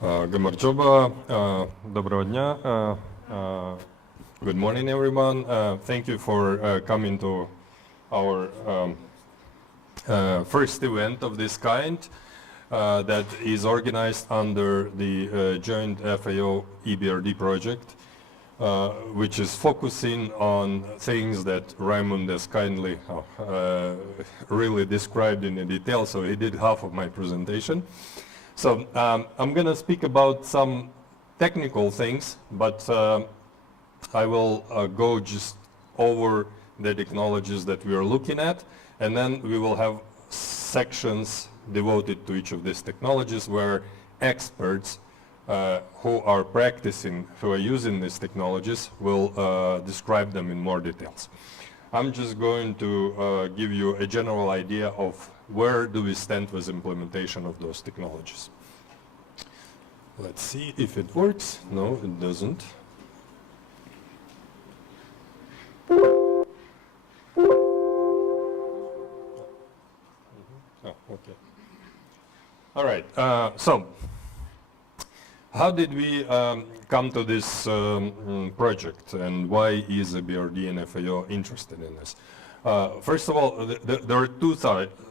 Гамарджоба, доброго дня. Good morning, everyone. Thank you for coming to our first event of this kind that is organized under the joint FAO EBRD project, which is focusing on things that Raymond has kindly really described in detail, so he did half of my presentation. So I'm going to speak about some technical things, but I will go just over the technologies that we are looking at, and then we will have sections devoted to each of these technologies where experts who are practicing, who are using these technologies, will describe them in more details. I'm just going to give you a general idea of where do we stand with implementation of those technologies. Let's see if it works. No, it doesn't. Oh, okay. All right. So, how did we come to this project, and why is the BRD and FAO interested in this? First of all, there are two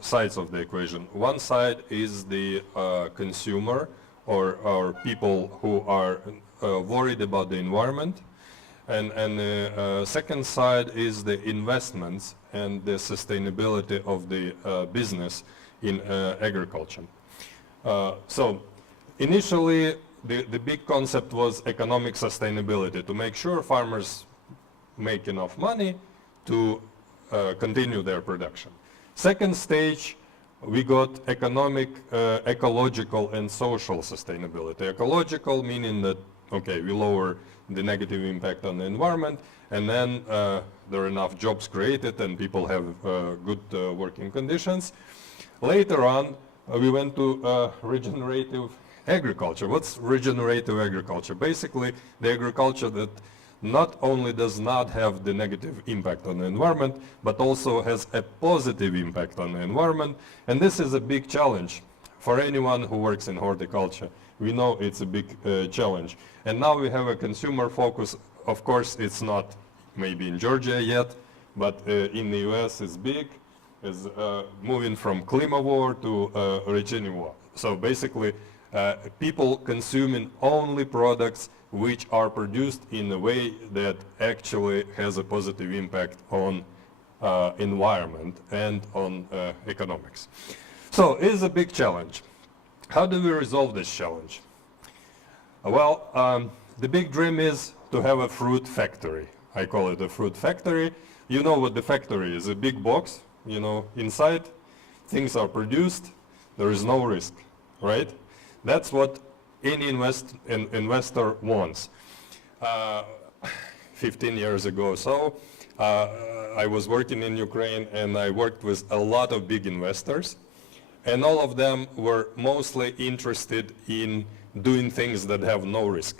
sides of the equation. One side is the consumer, or people who are worried about the environment, and the second side is the investments and the sustainability of the business in agriculture. So initially, the big concept was economic sustainability, to make sure farmers make enough money to continue their production. Second stage, we got economic, ecological and social sustainability. Ecological meaning that, okay, we lower the negative impact on the environment, and then there are enough jobs created and people have good working conditions. Later on, we went to regenerative agriculture. What's regenerative agriculture? Basically, the agriculture that not only does not have the negative impact on the environment, but also has a positive impact on the environment. And this is a big challenge for anyone who works in horticulture. We know it's a big challenge. And now we have a consumer focus. Of course, it's not maybe in Georgia yet, but in the US it's big. It's moving from Klimavore to Regenivore. So basically, people consuming only products which are produced in a way that actually has a positive impact on environment and on economics. So it is a big challenge. How do we resolve this challenge? Well, the big dream is to have a fruit factory. I call it a fruit factory. You know what the factory is, a big box, you know, inside things are produced, there is no risk, right? That's what any investor wants. 15 years ago or so, I was working in Ukraine, and I worked with a lot of big investors, and all of them were mostly interested in doing things that have no risk.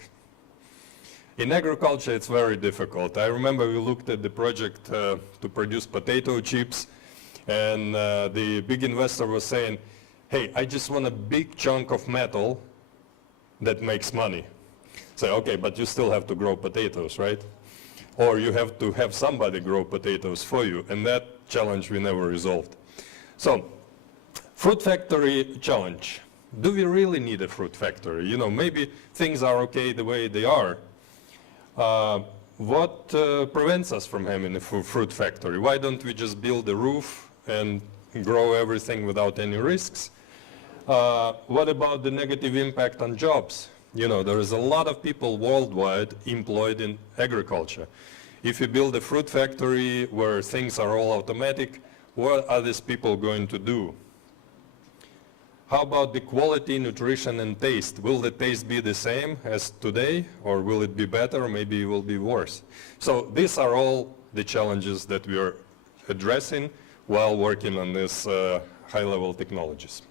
In agriculture, it's very difficult. I remember we looked at the project to produce potato chips, and the big investor was saying, hey, I just want a big chunk of metal that makes money. Say, okay, but you still have to grow potatoes, right? Or you have to have somebody grow potatoes for you, and that challenge we never resolved. So, fruit factory challenge. Do we really need a fruit factory? You know, maybe things are okay the way they are. What prevents us from having a fruit factory? Why don't we just build a roof and grow everything without any risks? What about the negative impact on jobs? You know, there is a lot of people worldwide employed in agriculture. If you build a fruit factory where things are all automatic, what are these people going to do? How about the quality, nutrition, and taste? Will the taste be the same as today, or will it be better, or maybe it will be worse? So these are all the challenges that we are addressing while working on these high-level technologies.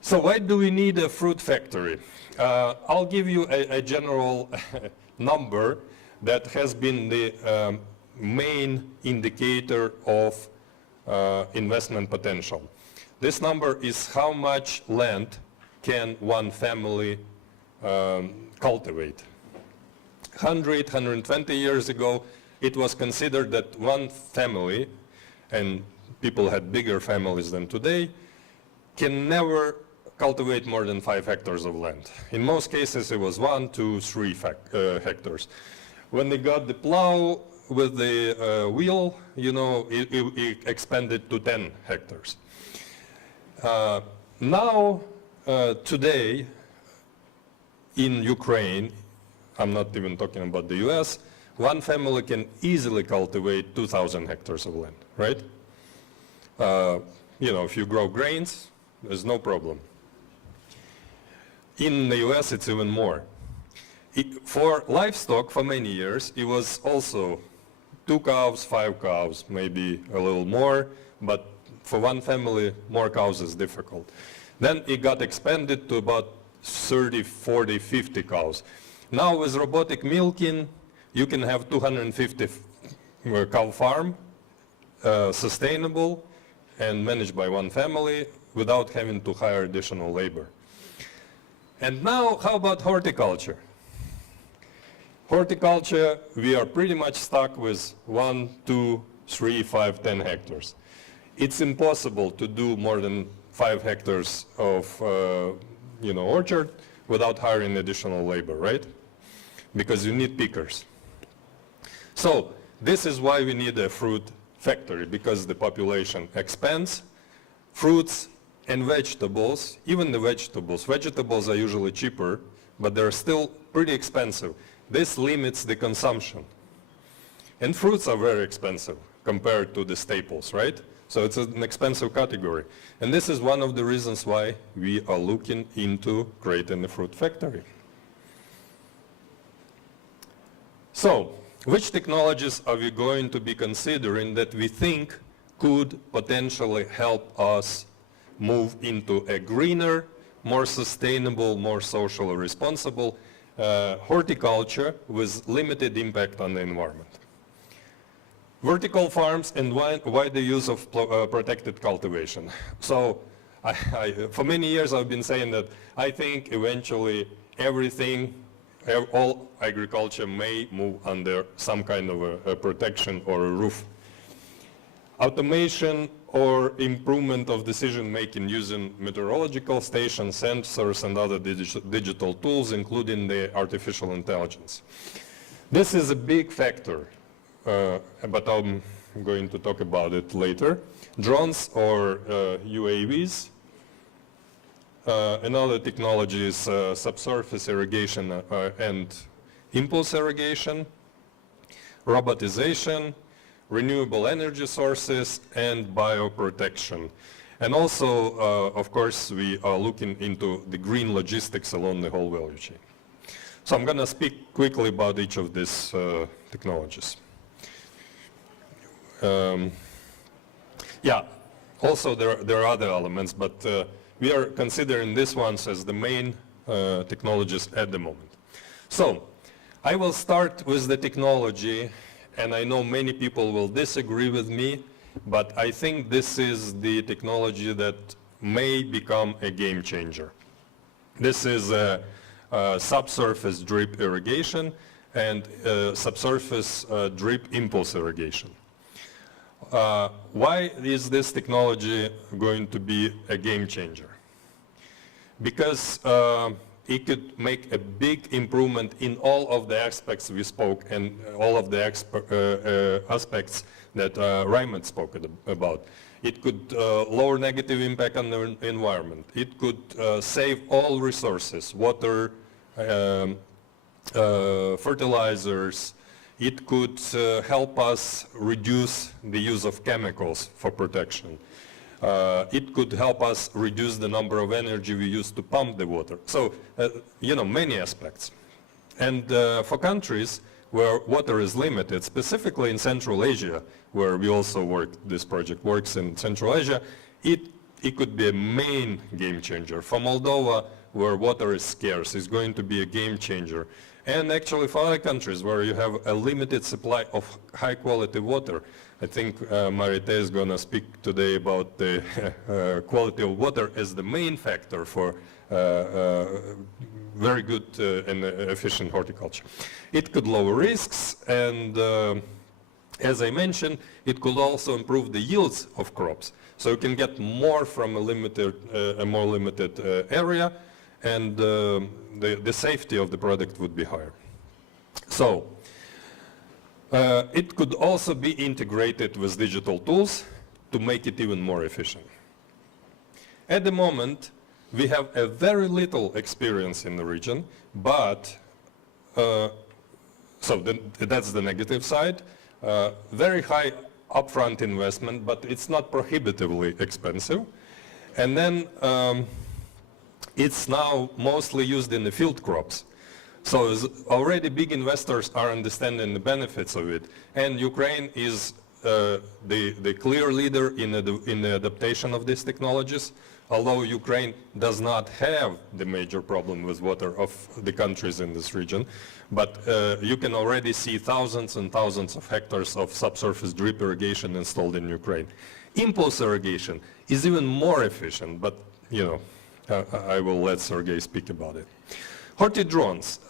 So why do we need a fruit factory? I'll give you a general number that has been the main indicator of investment potential. This number is how much land can one family cultivate. 120 years ago, it was considered that one family, and people had bigger families than today, can never cultivate more than 5 hectares of land. In most cases, it was 1, 2, 3 hectares. When they got the plow with the wheel, you know, it expanded to 10 hectares. Now, today, in Ukraine, I'm not even talking about the US, one family can easily cultivate 2,000 hectares of land, right? You know, if you grow grains, there's no problem. In the US, it's even more. For livestock, for many years, it was also 2 cows, 5 cows, maybe a little more, but for one family, more cows is difficult. Then it got expanded to about 30, 40, 50 cows. Now with robotic milking, you can have 250 cow farm, sustainable and managed by one family without having to hire additional labor. And now, how about horticulture? Horticulture, we are pretty much stuck with 1, 2, 3, 5, 10 hectares. It's impossible to do more than 5 hectares of orchard without hiring additional labor, right? Because you need pickers. So this is why we need a fruit factory, because the population expands. Fruits and vegetables, even the vegetables are usually cheaper, but they're still pretty expensive. This limits the consumption. And fruits are very expensive compared to the staples, right? So it's an expensive category. And this is one of the reasons why we are looking into creating a fruit factory. So, which technologies are we going to be considering that we think could potentially help us move into a greener, more sustainable, more socially responsible horticulture with limited impact on the environment? Vertical farms and wider use of protected cultivation. So for many years I've been saying that I think eventually all agriculture may move under some kind of a protection or a roof. Automation or improvement of decision-making using meteorological stations, sensors, and other digital tools, including the artificial intelligence. This is a big factor, but I'm going to talk about it later. Drones or UAVs. Another technology is subsurface irrigation and impulse irrigation, robotization, renewable energy sources, and bioprotection. And also, of course, we are looking into the green logistics along the whole value chain. So I'm going to speak quickly about each of these technologies. Also there are other elements, but we are considering these ones as the main technologies at the moment. So I will start with the technology, and I know many people will disagree with me, but I think this is the technology that may become a game changer. This is subsurface drip irrigation and subsurface drip impulse irrigation. Why is this technology going to be a game changer? Because it could make a big improvement in all of the aspects we spoke and all of the aspects that Raymond spoke about. It could lower negative impact on the environment. It could save all resources, water, fertilizers. It could help us reduce the use of chemicals for protection. It could help us reduce the number of energy we use to pump the water. So, many aspects. And for countries where water is limited, specifically in Central Asia, where we also work, this project works in Central Asia, it could be a main game changer. For Moldova, where water is scarce, it's going to be a game changer. And actually for other countries where you have a limited supply of high quality water. I think Marite is going to speak today about the quality of water as the main factor for very good and efficient horticulture. It could lower risks, and as I mentioned, it could also improve the yields of crops. So you can get more from a more limited area, and the safety of the product would be higher. So it could also be integrated with digital tools to make it even more efficient. At the moment, we have a very little experience in the region, but that's the negative side. Very high upfront investment, but it's not prohibitively expensive. And then it's now mostly used in the field crops. So already big investors are understanding the benefits of it. And Ukraine is the clear leader in the adaptation of these technologies. Although Ukraine does not have the major problem with water of the countries in this region, but you can already see thousands and thousands of hectares of subsurface drip irrigation installed in Ukraine. Impulse irrigation is even more efficient, but you know, I will let Sergey speak about it. Horti drones,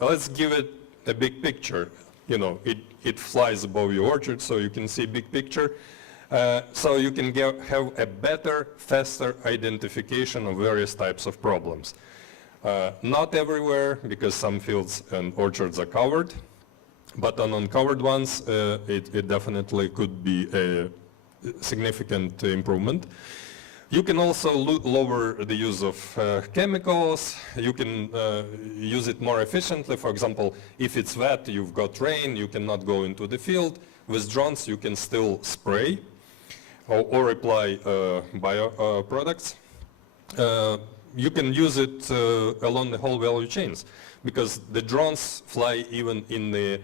let's give it a big picture. You know, it flies above your orchard, so you can see big picture. So you can have a better, faster identification of various types of problems. Not everywhere, because some fields and orchards are covered, but on uncovered ones, it definitely could be a significant improvement. You can also lower the use of chemicals. You can use it more efficiently. For example, if it's wet, you've got rain, you cannot go into the field. With drones, you can still spray or apply bio products. You can use it along the whole value chains, because the drones fly even in the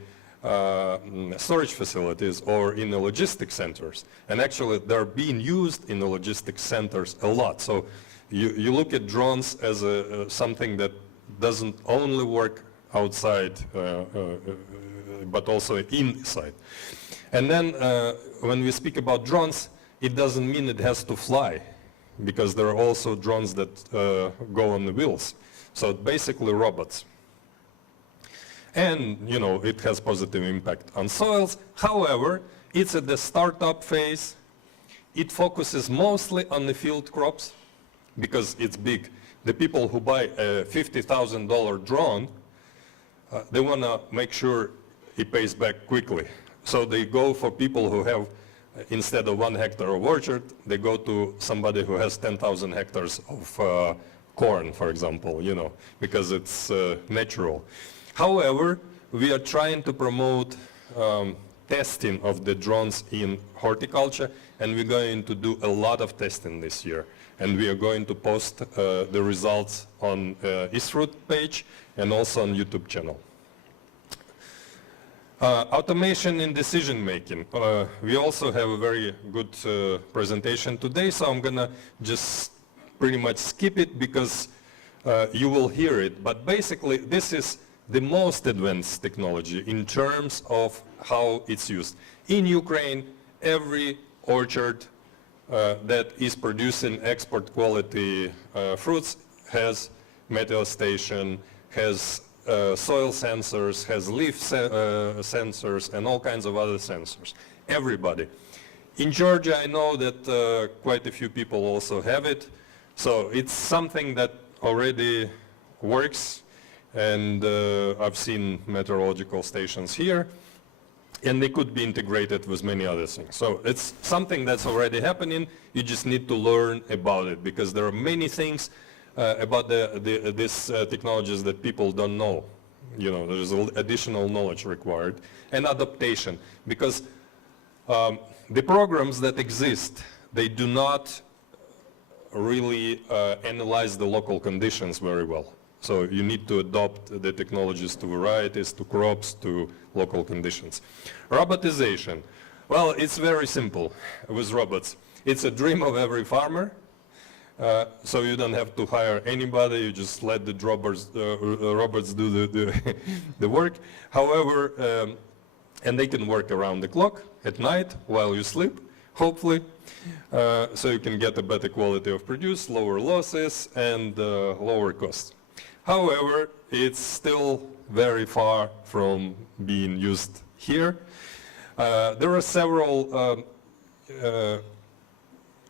storage facilities or in the logistics centers. And actually, they're being used in the logistics centers a lot. So you look at drones as something that doesn't only work outside, but also inside. And then when we speak about drones, it doesn't mean it has to fly, because there are also drones that go on the wheels. So basically robots. And, you know, it has positive impact on soils. However, it's at the startup phase. It focuses mostly on the field crops because it's big. The people who buy a $50,000 drone, they want to make sure it pays back quickly. So they go for people who have, instead of 1 hectare of orchard, they go to somebody who has 10,000 hectares of corn, for example, you know, because it's natural. However, we are trying to promote testing of the drones in horticulture, and we're going to do a lot of testing this year. And we are going to post the results on Eastfruit page and also on YouTube channel. Automation in decision making. We also have a very good presentation today, so I'm gonna just pretty much skip it because you will hear it. But basically, this is the most advanced technology in terms of how it's used. In Ukraine, every orchard that is producing export quality fruits has meteo station, has soil sensors, has leaf sensors, and all kinds of other sensors. Everybody. In Georgia, I know that quite a few people also have it. So it's something that already works. And I've seen meteorological stations here, and they could be integrated with many other things. So it's something that's already happening. You just need to learn about it, because there are many things about these technologies that people don't know. You know, there's additional knowledge required, and adaptation, because the programs that exist, they do not really analyze the local conditions very well. So you need to adopt the technologies to varieties, to crops, to local conditions. Robotization. Well, it's very simple with robots. It's a dream of every farmer. So you don't have to hire anybody. You just let the robots do the work. However, and they can work around the clock at night while you sleep, hopefully. So you can get a better quality of produce, lower losses, and lower costs. However, it's still very far from being used here. There are several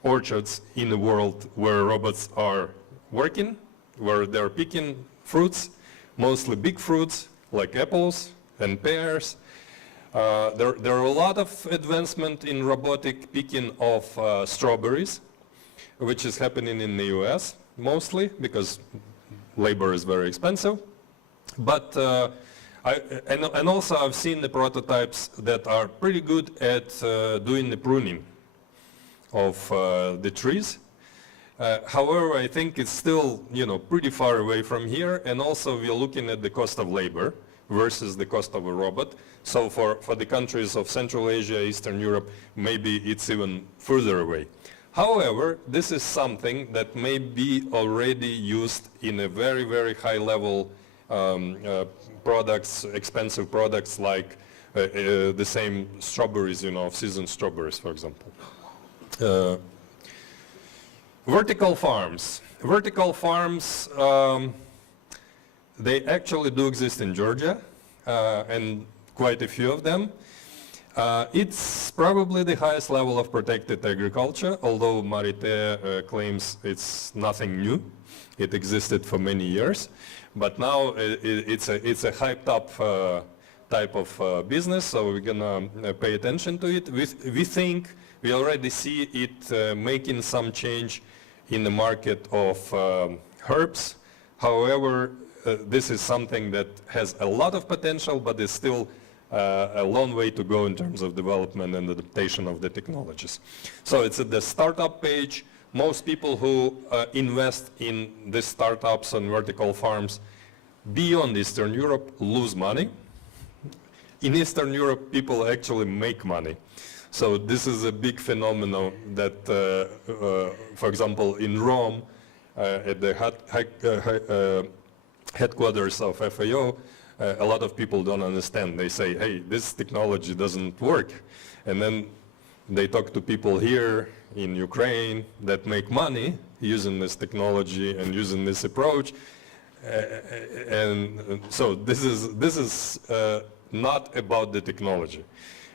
orchards in the world where robots are working, where they're picking fruits, mostly big fruits like apples and pears. There are a lot of advancement in robotic picking of strawberries, which is happening in the US mostly because labor is very expensive. But and also I've seen the prototypes that are pretty good at doing the pruning of the trees. However, I think it's still, pretty far away from here, and also we're looking at the cost of labor versus the cost of a robot. So for the countries of Central Asia, Eastern Europe, maybe it's even further away. However, this is something that may be already used in a very, very high level products, expensive products like the same strawberries, seasoned strawberries, for example. Vertical farms. Vertical farms, they actually do exist in Georgia, and quite a few of them. It's probably the highest level of protected agriculture, although Marite claims it's nothing new. It existed for many years, but now it's a hyped up type of business, so we're gonna pay attention to it. We think we already see it making some change in the market of herbs. However, this is something that has a lot of potential, but is still a long way to go in terms of development and adaptation of the technologies. So it's at the startup page. Most people who invest in these startups and vertical farms beyond Eastern Europe lose money. In Eastern Europe, people actually make money. So this is a big phenomenon that, for example, in Rome, at the headquarters of FAO, a lot of people don't understand. They say, hey, this technology doesn't work. And then they talk to people here in Ukraine that make money using this technology and using this approach. And so this is not about the technology.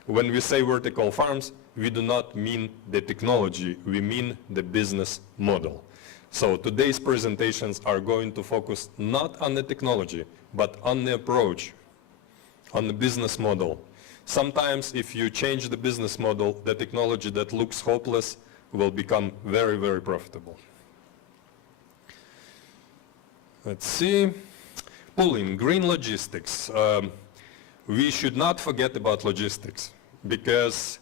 When we say vertical farms, we do not mean the technology, we mean the business model. So today's presentations are going to focus not on the technology, but on the approach, on the business model. Sometimes if you change the business model, the technology that looks hopeless will become very, very profitable. Let's see. Pooling, green logistics. We should not forget about logistics because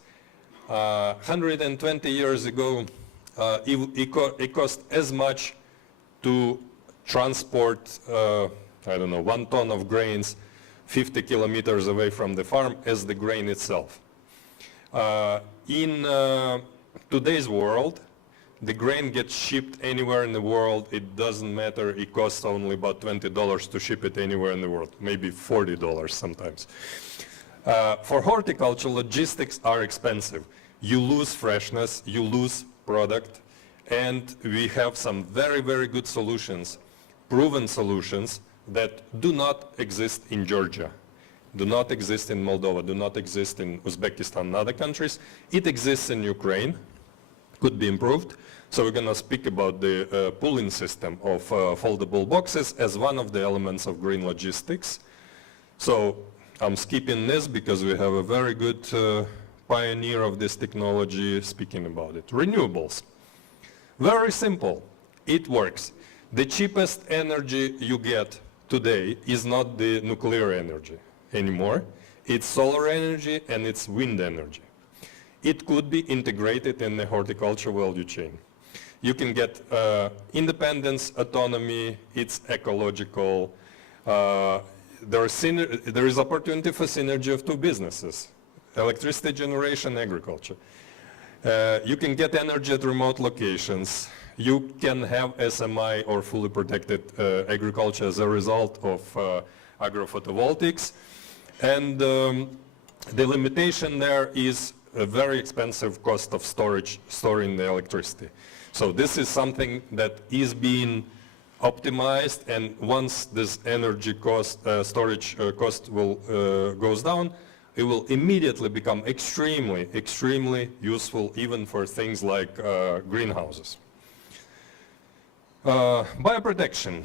120 years ago, it cost as much to transport, 1 ton of grains 50 kilometers away from the farm as the grain itself. In today's world, the grain gets shipped anywhere in the world. It doesn't matter. It costs only about $20 to ship it anywhere in the world, maybe $40 sometimes. For horticulture, logistics are expensive. You lose freshness, you lose product, and we have some very, very good solutions, proven solutions that do not exist in Georgia, do not exist in Moldova, do not exist in Uzbekistan and other countries. It exists in Ukraine, could be improved. So we're going to speak about the pooling system of foldable boxes as one of the elements of green logistics. So I'm skipping this because we have a very good pioneer of this technology speaking about it. Renewables. Very simple. It works. The cheapest energy you get today is not the nuclear energy anymore. It's solar energy and it's wind energy. It could be integrated in the horticulture value chain. You can get independence, autonomy, it's ecological. There is opportunity for synergy of two businesses, electricity generation, agriculture. You can get energy at remote locations. You can have SMI or fully protected agriculture as a result of agrophotovoltaics. And the limitation there is a very expensive cost of storing the electricity. So this is something that is being optimized, and once this energy cost, storage cost goes down, it will immediately become extremely useful even for things like greenhouses. Bioprotection.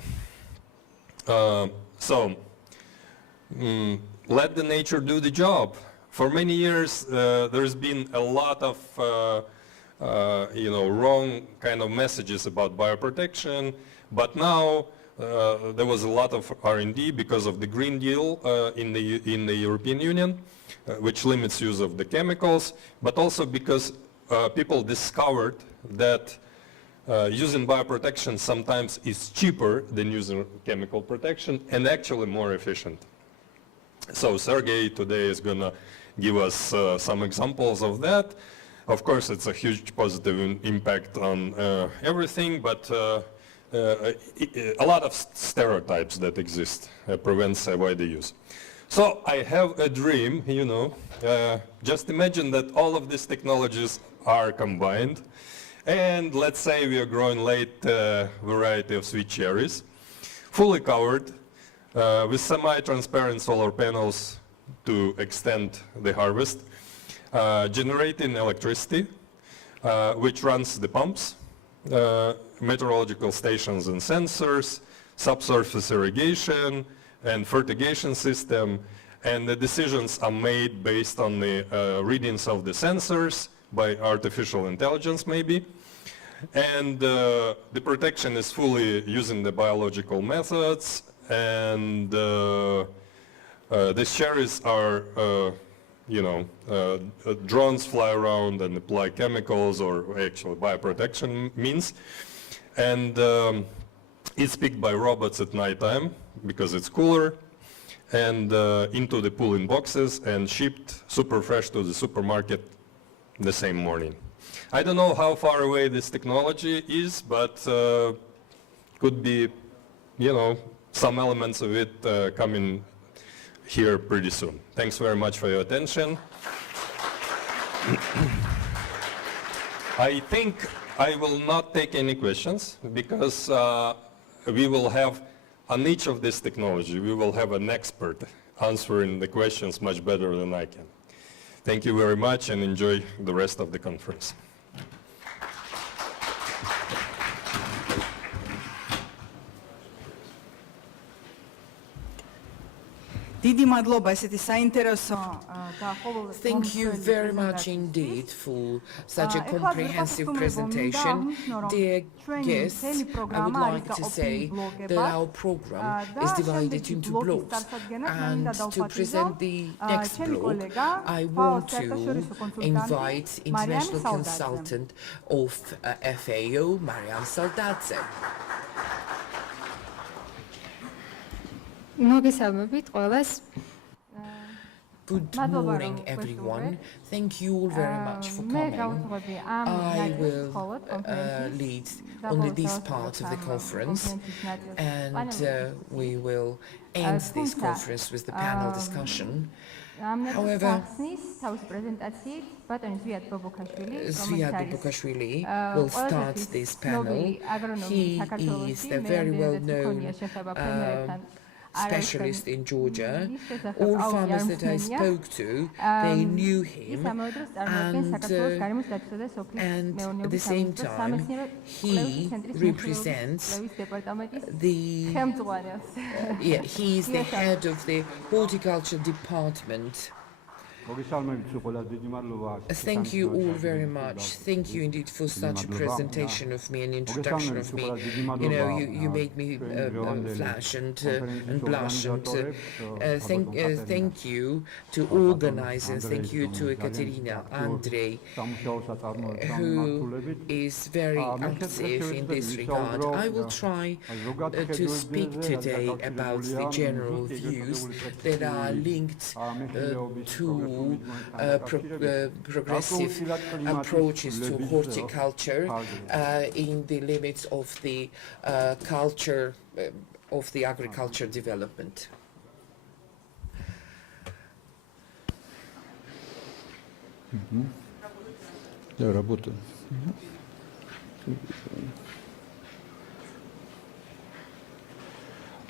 Let the nature do the job. For many years, there's been a lot of wrong kind of messages about bioprotection, but now there was a lot of R&D because of the Green Deal in the European Union, which limits use of the chemicals, but also because people discovered that using bioprotection sometimes is cheaper than using chemical protection and actually more efficient. So Sergey today is going to give us some examples of that. Of course, it's a huge positive impact on everything, but a lot of stereotypes that exist prevents wider use. So I have a dream, just imagine that all of these technologies are combined, and let's say we are growing late variety of sweet cherries, fully covered with semi-transparent solar panels to extend the harvest, generating electricity, which runs the pumps, meteorological stations and sensors, subsurface irrigation, and fertigation system, and the decisions are made based on the readings of the sensors by artificial intelligence maybe, and the protection is fully using the biological methods, and the cherries are drones fly around and apply chemicals or actually bioprotection means, and it's picked by robots at nighttime because it's cooler, and into the pooling boxes and shipped super fresh to the supermarket the same morning. I don't know how far away this technology is, but could be, some elements of it coming here pretty soon. Thanks very much for your attention. I think I will not take any questions because we will have, on each of this technology, we will have an expert answering the questions much better than I can. Thank you very much and enjoy the rest of the conference. Thank you very much indeed for such a comprehensive presentation. Dear guests, I would like to say that our program is divided into blocks, and to present the next block, I want to invite international consultant of FAO, Marian Saldadze. Good morning, everyone. Thank you all very much for coming. I will lead only this part of the conference, and we will end this conference with the panel discussion. However, Zviad Bubukashvili will start this panel. He is a very well-known specialist in Georgia. All farmers that I spoke to, they knew him, and at the same time, he represents the, he is the head of the horticulture department. Thank you all very much. Thank you indeed for such a presentation of me, an introduction of me. You made me flash and blush. And thank you to organizers. Thank you to Ekaterina, Andrei, who is very active in this regard. I will try to speak today about the general views that are linked to progressive approaches to horticulture in the limits of the culture of the agriculture development.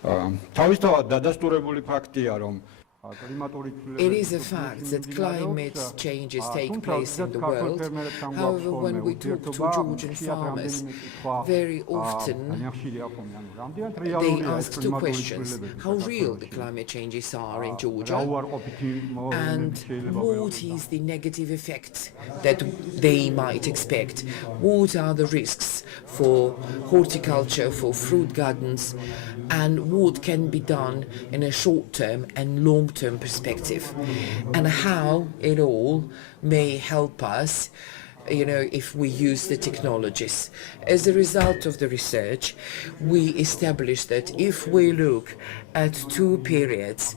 თავისთავად დადასტურებული ფაქტია, რომ It is a fact that climate changes take place in the world. However, when we talk to Georgian farmers, very often they ask two questions: how real the climate changes are in Georgia, and what is the negative effect that they might expect? What are the risks for horticulture, for fruit gardens, and what can be done in a short-term and long-term perspective, and how it all may help us, if we use the technologies. As a result of the research, we established that if we look at two periods,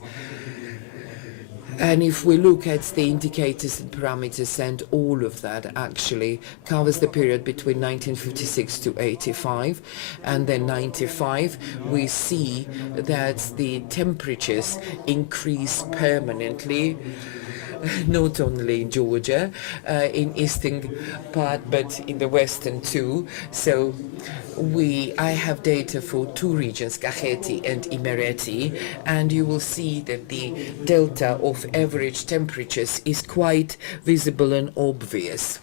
and if we look at the indicators and parameters, and all of that actually covers the period between 1956 to 85, and then 95, we see that the temperatures increase permanently, not only in Georgia, in eastern part, but in the western too. So I have data for two regions, Kakheti and Imereti, and you will see that the delta of average temperatures is quite visible and obvious.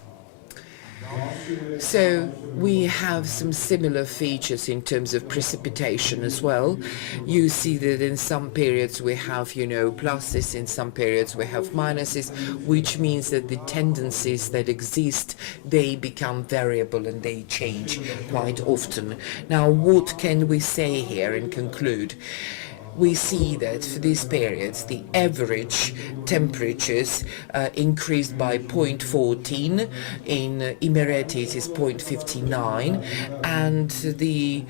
So we have some similar features in terms of precipitation as well. You see that in some periods we have, pluses, in some periods we have minuses, which means that the tendencies that exist, they become variable and they change quite often. Now, what can we say here and conclude? We see that for these periods, the average temperatures increased by 0.14. In Imereti, it is 0.59, and the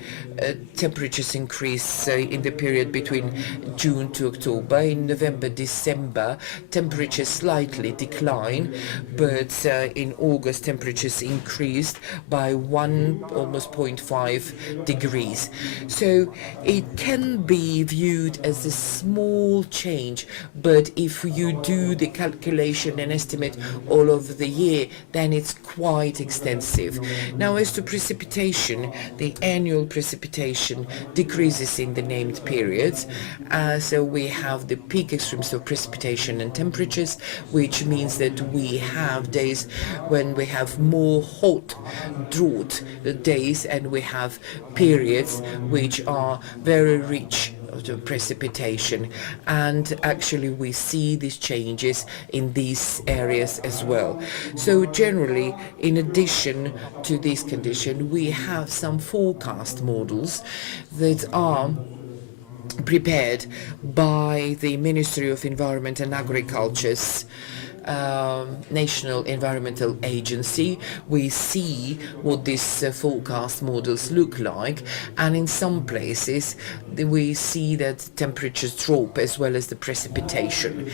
temperatures increase in the period between June to October. In November, December, temperatures slightly decline, but in August, temperatures increased by almost 0.5 degrees. So it can be viewed as a small change, but if you do the calculation and estimate all over the year, then it's quite extensive. Now, as to precipitation, the annual precipitation decreases in the named periods. So we have the peak extremes of precipitation and temperatures, which means that we have days when we have more hot drought days, and we have periods which are very rich of precipitation, and actually we see these changes in these areas as well. So generally, in addition to this condition, we have some forecast models that are prepared by the Ministry of Environment and Agriculture's National Environmental Agency. We see what these forecast models look like, and in some places we see that temperatures drop as well as the precipitation.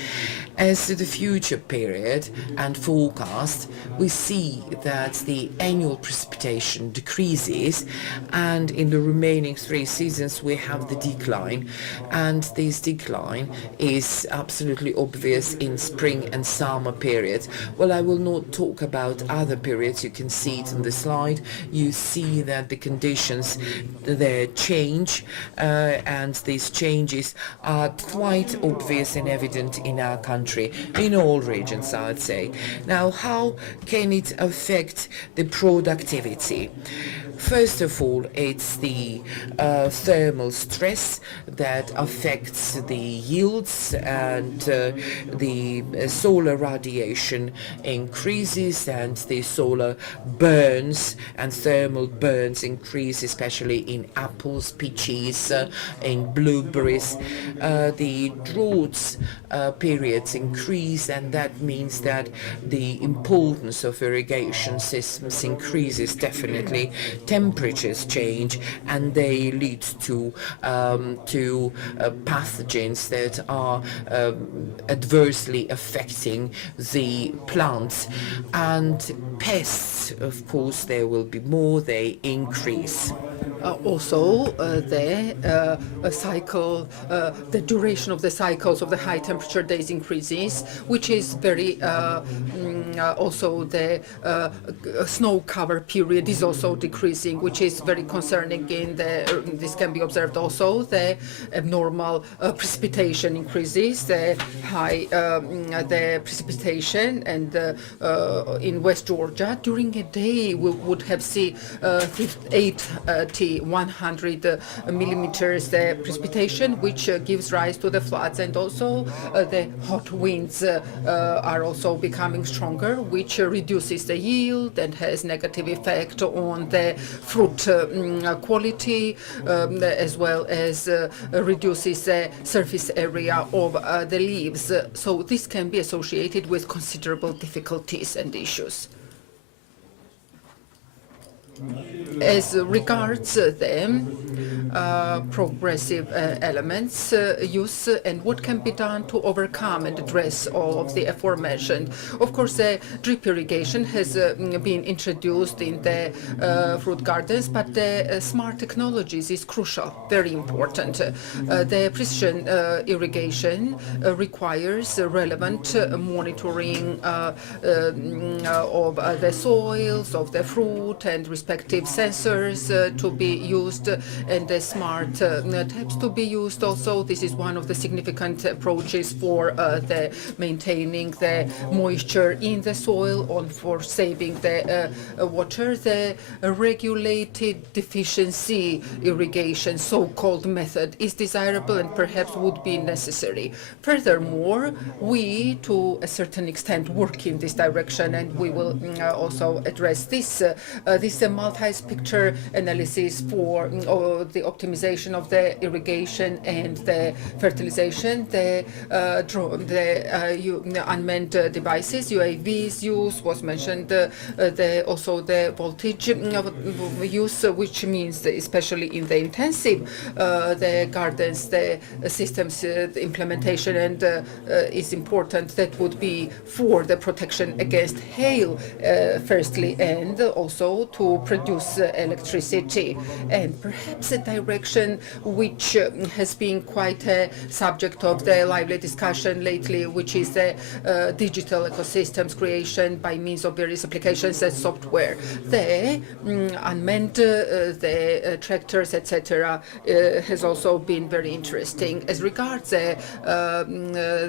As to the future period and forecast, we see that the annual precipitation decreases, and in the remaining 3 seasons we have the decline, and this decline is absolutely obvious in spring and summer periods. Well, I will not talk about other periods. You can see it on the slide. You see that the conditions there change, and these changes are quite obvious and evident in our country, in all regions, I'd say. Now, how can it affect the productivity? First of all, it's the thermal stress that affects the yields, and the solar radiation increases, and the solar burns and thermal burns increase, especially in apples, peaches, in blueberries. The droughts periods increase, and that means that the importance of irrigation systems increases definitely. Temperatures change, and they lead to pathogens that are adversely affecting the plants, and pests, of course, there will be more, they increase. Also, the cycle, the duration of the cycles of the high temperature days increases, which is very also the snow cover period is also decreasing, which is very concerning. This can be observed also. The abnormal precipitation increases, the high the precipitation, and in West Georgia during a day we would have seen 100 millimeters precipitation, which gives rise to the floods, and also the hot winds are also becoming stronger, which reduces the yield and has negative effect on the fruit quality, as well as reduces the surface area of the leaves. So this can be associated with considerable difficulties and issues. As regards the progressive elements use and what can be done to overcome and address all of the aforementioned. Of course, drip irrigation has been introduced in the fruit gardens, but the smart technologies is crucial, very important. The precision irrigation requires relevant monitoring of the soils, of the fruit, and respective sensors to be used, and the smart taps to be used also. This is one of the significant approaches for the maintaining the moisture in the soil, or for saving the water. The regulated deficiency irrigation, so-called method, is desirable and perhaps would be necessary. Furthermore, we to a certain extent work in this direction, and we will also address this multi-picture analysis for the optimization of the irrigation and the fertilization, the unmanned devices, UAVs use was mentioned, also the voltage use, which means especially in the intensive the gardens, the systems the implementation and is important. That would be for the protection against hail firstly, and also to produce electricity. And perhaps a direction which has been quite a subject of the lively discussion lately, which is the digital ecosystems creation by means of various applications and software. The unmanned the tractors, etc., has also been very interesting. As regards the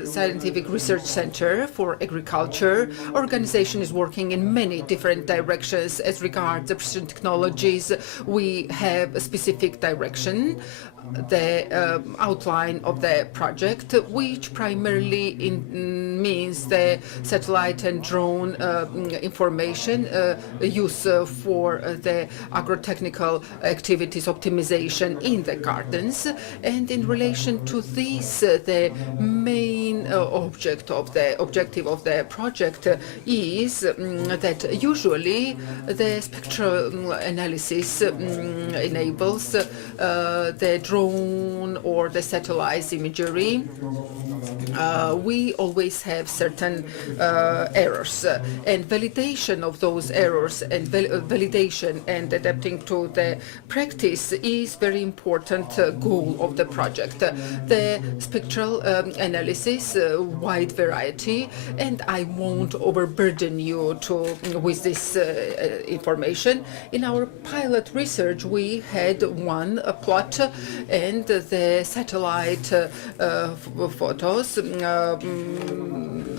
Scientific Research Center for Agriculture, organization is working in many different directions. As regards the precision technologies, we have a specific direction, the outline of the project, which primarily means the satellite and drone information use for the agrotechnical activities optimization in the gardens. And in relation to this, the main objective of the project is that usually the spectral analysis enables the drone or the satellite imagery. We always have certain errors, and validation of those errors and validation and adapting to the practice is very important goal of the project. The spectral analysis, wide variety, and I won't overburden you with this information. In our pilot research, we had one plot, and the satellite photos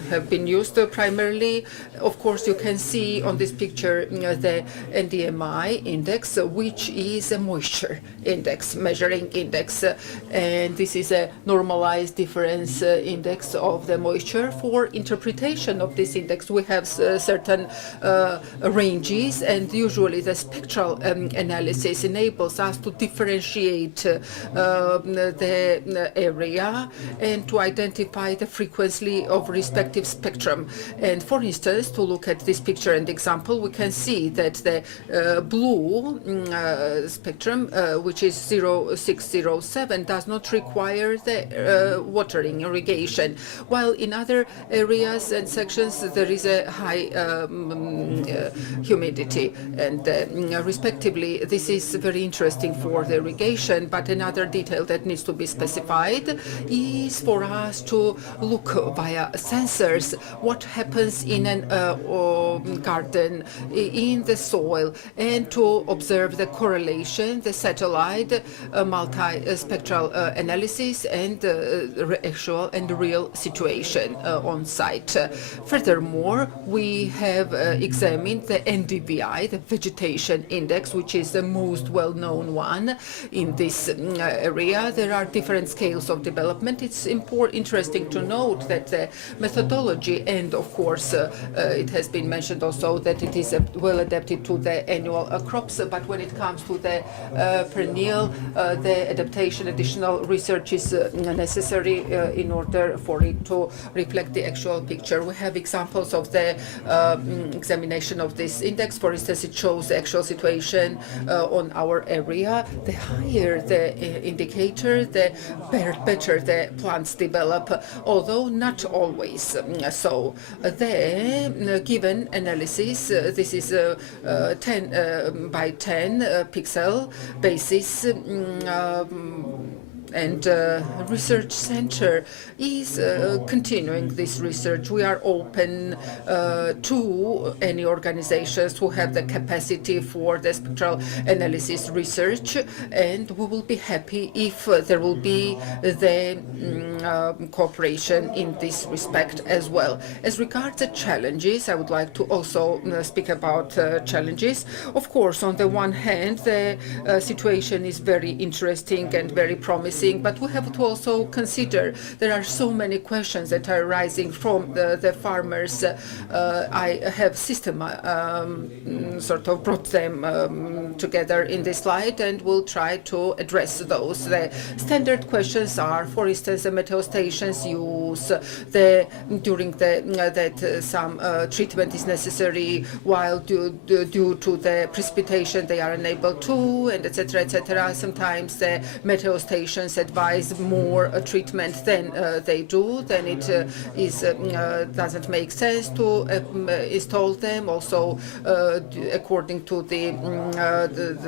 have been used primarily. Of course, you can see on this picture the NDMI index, which is a moisture index, measuring index, and this is a normalized difference index of the moisture. For interpretation of this index, we have certain ranges, and usually the spectral analysis enables us to differentiate the area and to identify the frequency of respective respective spectrum. And for instance, to look at this picture and example, we can see that the blue spectrum, which is 0607, does not require the watering, irrigation, while in other areas and sections there is a high humidity. And respectively, this is very interesting for the irrigation, but another detail that needs to be specified is for us to look via sensors what happens in an garden, in the soil, and to observe the correlation, the satellite multi-spectral analysis, and actual and real situation on site. Furthermore, we have examined the NDVI, the vegetation index, which is the most well-known one in this area. There are different scales of development. It's interesting to note that the methodology, and of course it has been mentioned also that it is well adapted to the annual crops, but when it comes to the perennial, the adaptation, additional research is necessary in order for it to reflect the actual picture. We have examples of the examination of this index. For instance, it shows the actual situation on our area. The higher the indicator, the better the plants develop, although not always so. The given analysis, this is a 10 by 10 pixel basis, and research center is continuing this research. We are open to any organizations who have the capacity for the spectral analysis research, and we will be happy if there will be the cooperation in this respect as well. As regards the challenges, I would like to also speak about challenges. Of course, on the one hand, the situation is very interesting and very promising, but we have to also consider there are so many questions that are arising from the farmers. I have sort of brought them together in this slide, and we'll try to address those. The standard questions are, for instance, the meteo stations use, during that some treatment is necessary, while due to the precipitation they are unable to, and etc. etc. Sometimes the meteo stations advise more treatment than they do. Then it doesn't make sense to install them. Also, according to the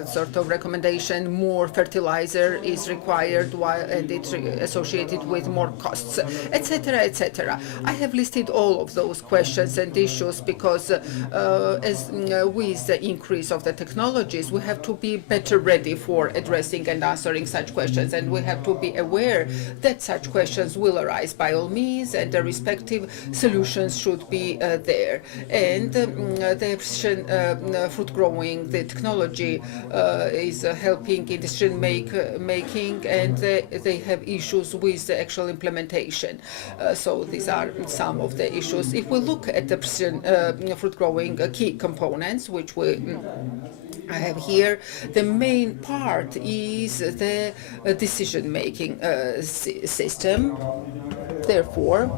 sort of recommendation, more fertilizer is required, and it's associated with more costs, etc. etc. I have listed all of those questions and issues because as with the increase of the technologies, we have to be better ready for addressing and answering such questions, and we have to be aware that such questions will arise by all means, and the respective solutions should be there. And the precision fruit growing, the technology is helping in decision making, and they have issues with the actual implementation. So these are some of the issues. If we look at the precision fruit growing key components, which I have here, the main part is the decision-making system. Therefore,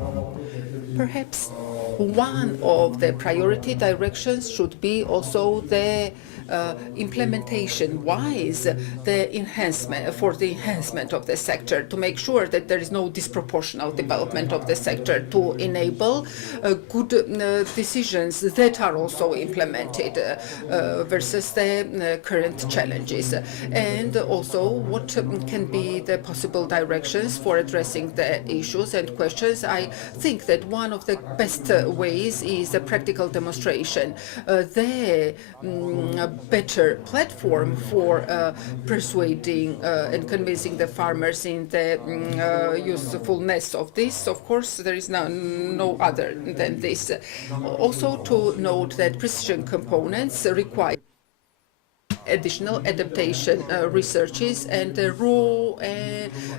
perhaps one of the priority directions should be also the implementation-wise, the enhancement of the sector, to make sure that there is no disproportional development of the sector, to enable good decisions that are also implemented versus the current challenges, and also what can be the possible directions for addressing the issues and questions. I think that one of the best ways is a practical demonstration. The better platform for persuading and convincing the farmers in the usefulness of this. Of course, there is no other than this. Also to note that precision components require additional adaptation researches and the raw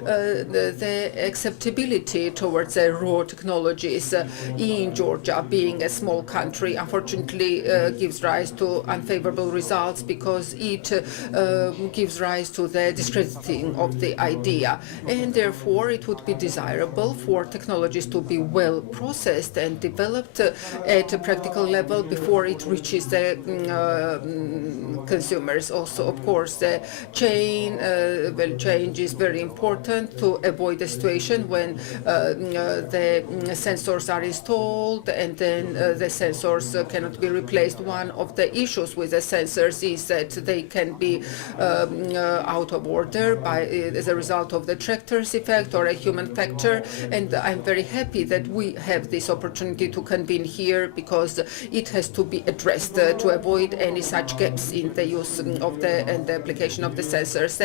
the acceptability towards raw technologies in Georgia, being a small country, unfortunately gives rise to unfavorable results because it gives rise to the discrediting of the idea, and therefore it would be desirable for technologies to be well processed and developed at a practical level before it reaches the consumers. Also, of course, the change is very important to avoid a situation when the sensors are installed and then the sensors cannot be replaced. One of the issues with the sensors is that they can be out of order as a result of the tractors effect or a human factor, and I'm very happy that we have this opportunity to convene here because it has to be addressed to avoid any such gaps in the use of and the application of the sensors.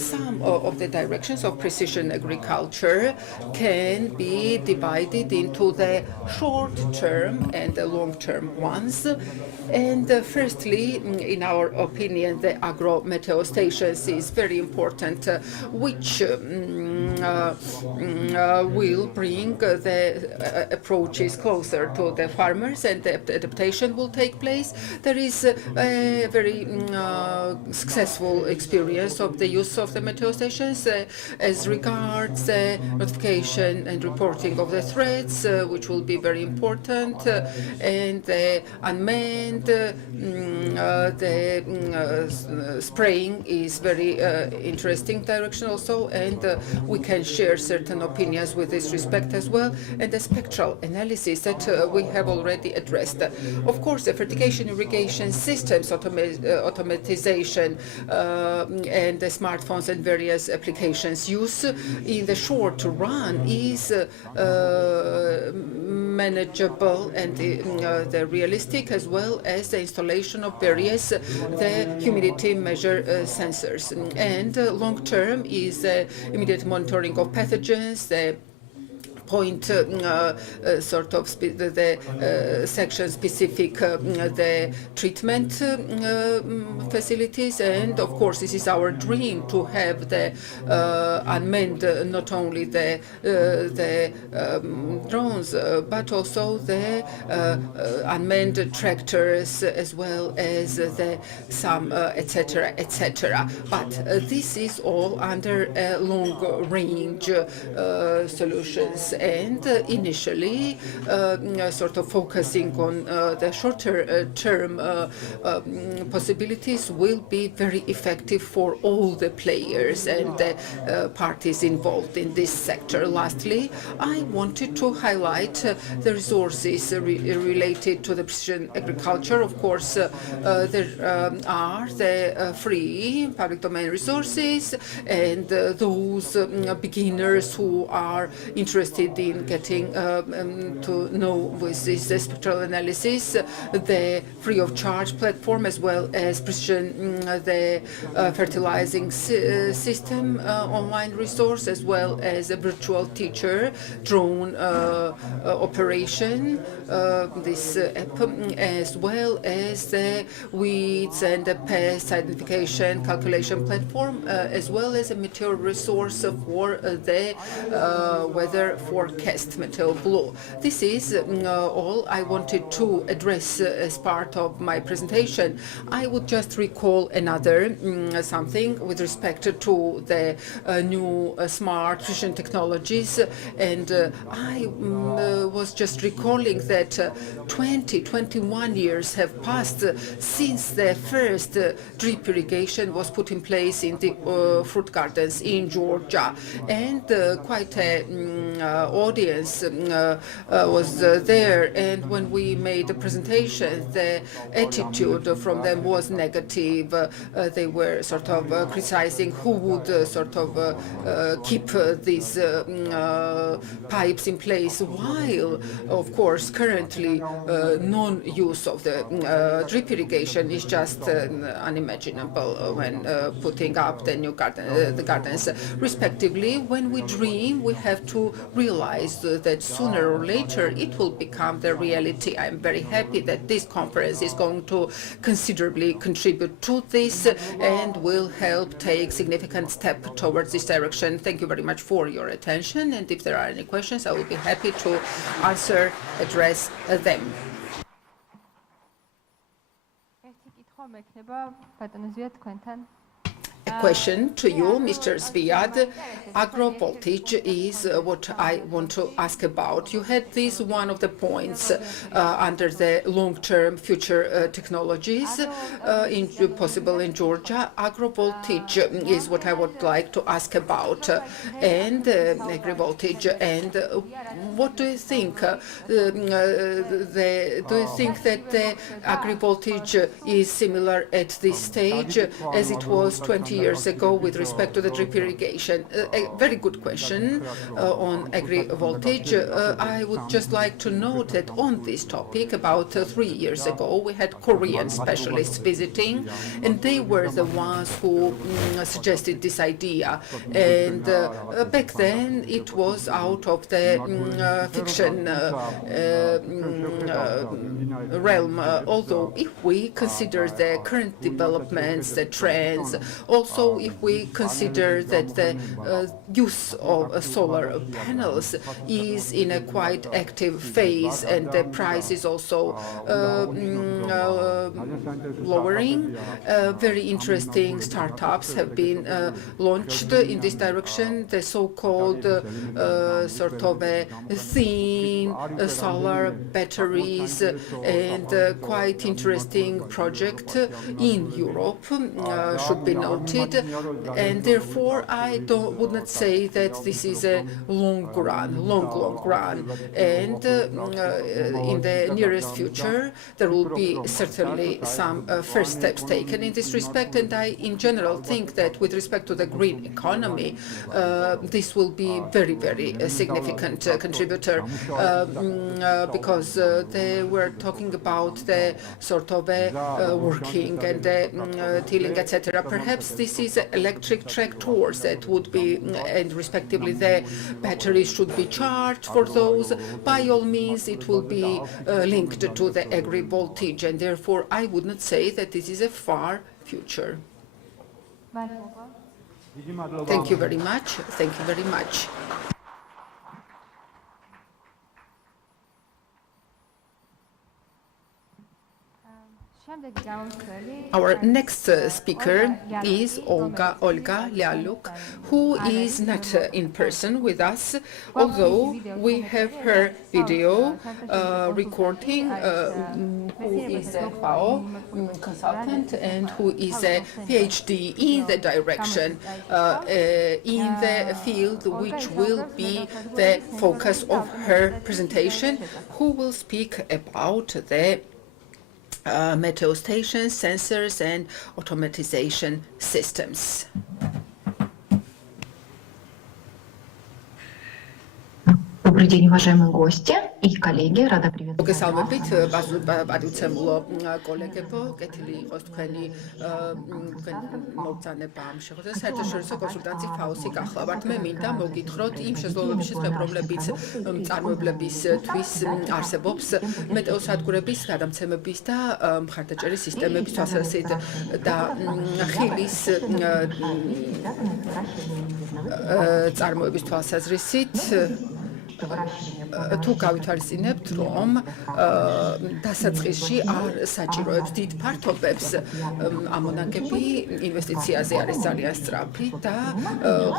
Some of the directions of precision agriculture can be divided into the short-term and the long-term ones. And firstly, in our opinion, the agro-meteo stations is very important, which will bring the approaches closer to the farmers and the adaptation will take place. There is a very successful experience of the use of the meteo stations as regards notification and reporting of the threats, which will be very important, and the unmanned, spraying is very interesting direction also, and we can share certain opinions with this respect as well, and the spectral analysis that we have already addressed. Of course, the fertigation irrigation systems, automatization, and the smartphones and various applications use in the short run is manageable and the realistic, as well as the installation of various the humidity measure sensors. And long term is immediate monitoring of pathogens, the point sort of the section-specific the treatment facilities, and of course this is our dream to have the unmanned, not only the drones, but also the unmanned tractors, as well as the some etc. etc. But this is all under long-range solutions. And initially, sort of focusing on the shorter term possibilities will be very effective for all the players and the parties involved in this sector. Lastly, I wanted to highlight the resources related to the precision agriculture. Of course, there are the free public domain resources and those beginners who are interested in getting to know with this spectral analysis, the free of charge platform, as well as precision, the fertilizing system online resource, as well as a virtual teacher drone operation, this app, as well as the weeds and the pest identification calculation platform, as well as a material resource for the weather forecast Meteo. This is all I wanted to address as part of my presentation. I would just recall another something with respect to the new smart precision technologies, and I was just recalling that 21 years have passed since the first drip irrigation was put in place in the fruit gardens in Georgia, and quite an audience was there, and when we made the presentation, the attitude from them was negative. They were sort of criticizing who would sort of keep these pipes in place, while of course currently non-use of the drip irrigation is just unimaginable when putting up the new the gardens respectively. When we dream, we have to realize realized that sooner or later it will become the reality. I'm very happy that this conference is going to considerably contribute to this and will help take significant step towards this direction. Thank you very much for your attention, and if there are any questions, I will be happy to address them. A question to you, Mr. Zviad. Agrovoltage is what I want to ask about. You had this one of the points under the long-term future technologies possible in Georgia. Agrovoltage is what I would like to ask about, and agrivoltage. And what do you think? Do you think that the agrivoltage is similar at this stage as it was 20 years ago with respect to the drip irrigation? A very good question on agri-voltage. I would just like to note that on this topic, about 3 years ago, we had Korean specialists visiting, and they were the ones who suggested this idea. And back then, it was out of the fiction realm. Although, if we consider the current developments, the trends, also if we consider that the use of solar panels is in a quite active phase and the price is also lowering, very interesting startups have been launched in this direction. The so-called sort of a thin solar batteries, and quite interesting project in Europe should be noted, and therefore I would not say that this is a long run, and in the nearest future there will be certainly some first steps taken in this respect, and I in general think that with respect to the green economy this will be very, very significant contributor, because they were talking about the sort of working and the tilling, etc. Perhaps this is electric tractors that would be, and respectively the batteries should be charged for those. By all means, it will be linked to the agri-voltage, and therefore I would not say that this is a far future. Thank you very much. Thank you very much. Our next speaker is Olga Lialuk, who is not in person with us, although we have her video recording, who is a FAO consultant and who is a PhD in the direction in the field which will be the focus of her presentation, who will speak about the meteo stations, sensors and automatization systems. Добрый день, уважаемые гости и коллеги. Рада приветствовать. მოგესალმებით, პატივცემულო კოლეგებო, კეთილი იყოს თქვენი მობრძანება ამ შეხვედრაზე. საერთაშორისო კონსულტანტი FAO-ი გახლავართ. მე მინდა მოგითხროთ იმ შესაძლებლობების შესახებ, რომლებიც მწარმოებლებისთვის არსებობს მეტეოსადგურების გადამცემების და მხარდაჭერის სისტემების თვალსაზრისით და ხილის წარმოების თვალსაზრისით. თუ გავითვალისწინებთ, რომ დასაწყისში არ საჭიროებს დიდ ფართობებს, ამონაგები ინვესტიციაზე არის ძალიან სწრაფი და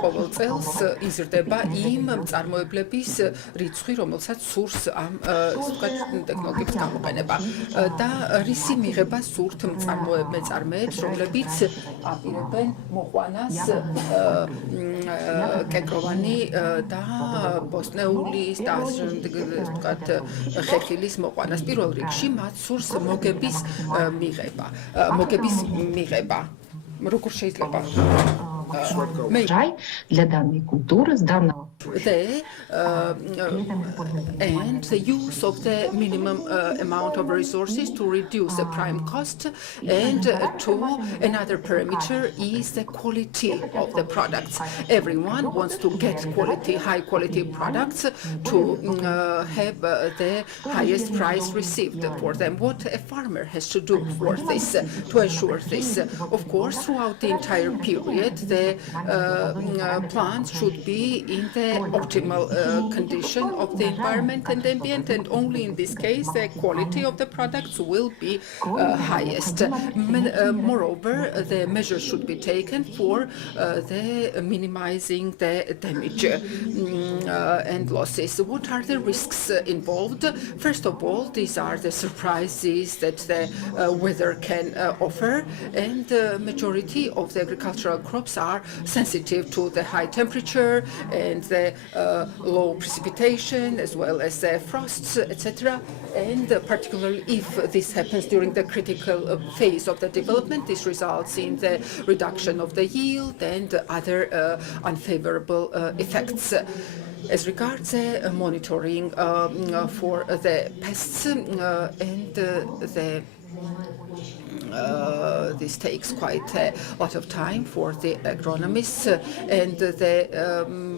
ყოველ წელს იზრდება იმ მწარმოებლების რიცხვი, რომელსაც სურს ამ ტექნოლოგიების გამოყენება და რისი მიღება სურთ მეწარმეებს, რომლებიც აპირებენ მოყვანას კენკროვანი და ბოსტნეული და ხეხილის მოყვანას. პირველ რიგში მათ სურს მოგების მიღება. როგორ შეიძლება? урожай для данной культуры с данного the and the use of the minimum amount of resources to reduce the prime cost, and to another parameter is the quality of the products. Everyone wants to get quality, high quality products to have the highest price received for them. What a farmer has to do for this, to ensure this. Of course, throughout the entire period, the plants should be in the optimal condition of the environment and ambient, and only in this case the quality of the products will be highest. Moreover, the measures should be taken for the minimizing the damage and losses. What are the risks involved? First of all, these are the surprises that the weather can offer, and the majority of the agricultural crops are sensitive to the high temperature and the low precipitation, as well as the frosts, etc. And particularly if this happens during the critical phase of the development, this results in the reduction of the yield and other unfavorable effects. As regards monitoring for the pests and this takes quite a lot of time for the agronomists, and the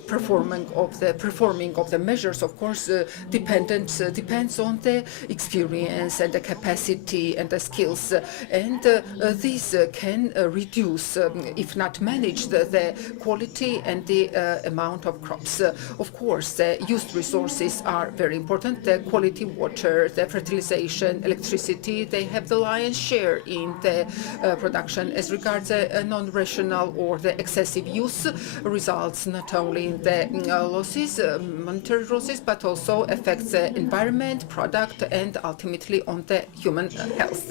performing of the measures, of course, depends on the experience and the capacity and the skills, and these can reduce, if not manage, the quality and the amount of crops. Of course, the used resources are very important. The quality water, the fertilization, electricity, they have the lion's share in the production. As regards the non-rational or the excessive use, results not only in the losses, monetary losses, but also affects the environment, product, and ultimately on the human health.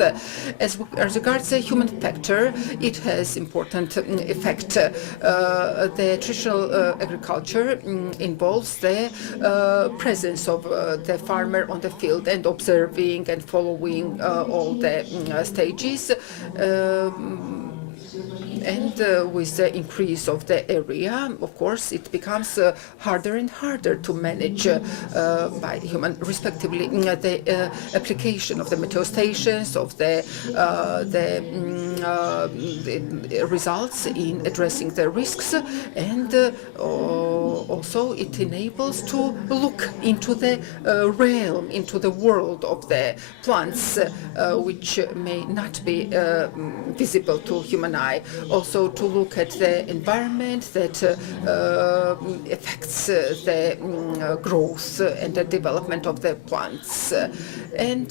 As regards the human factor, it has important effect. The traditional agriculture involves the presence of the farmer on the field and observing and following all the stages. And with the increase of the area, of course, it becomes harder and harder to manage by human, respectively. The application of the meteo stations, of the results in addressing the risks, and also it enables to look into the realm, into the world of the plants, which may not be visible to human eye. Also to look at the environment that affects the growth and the development of the plants, and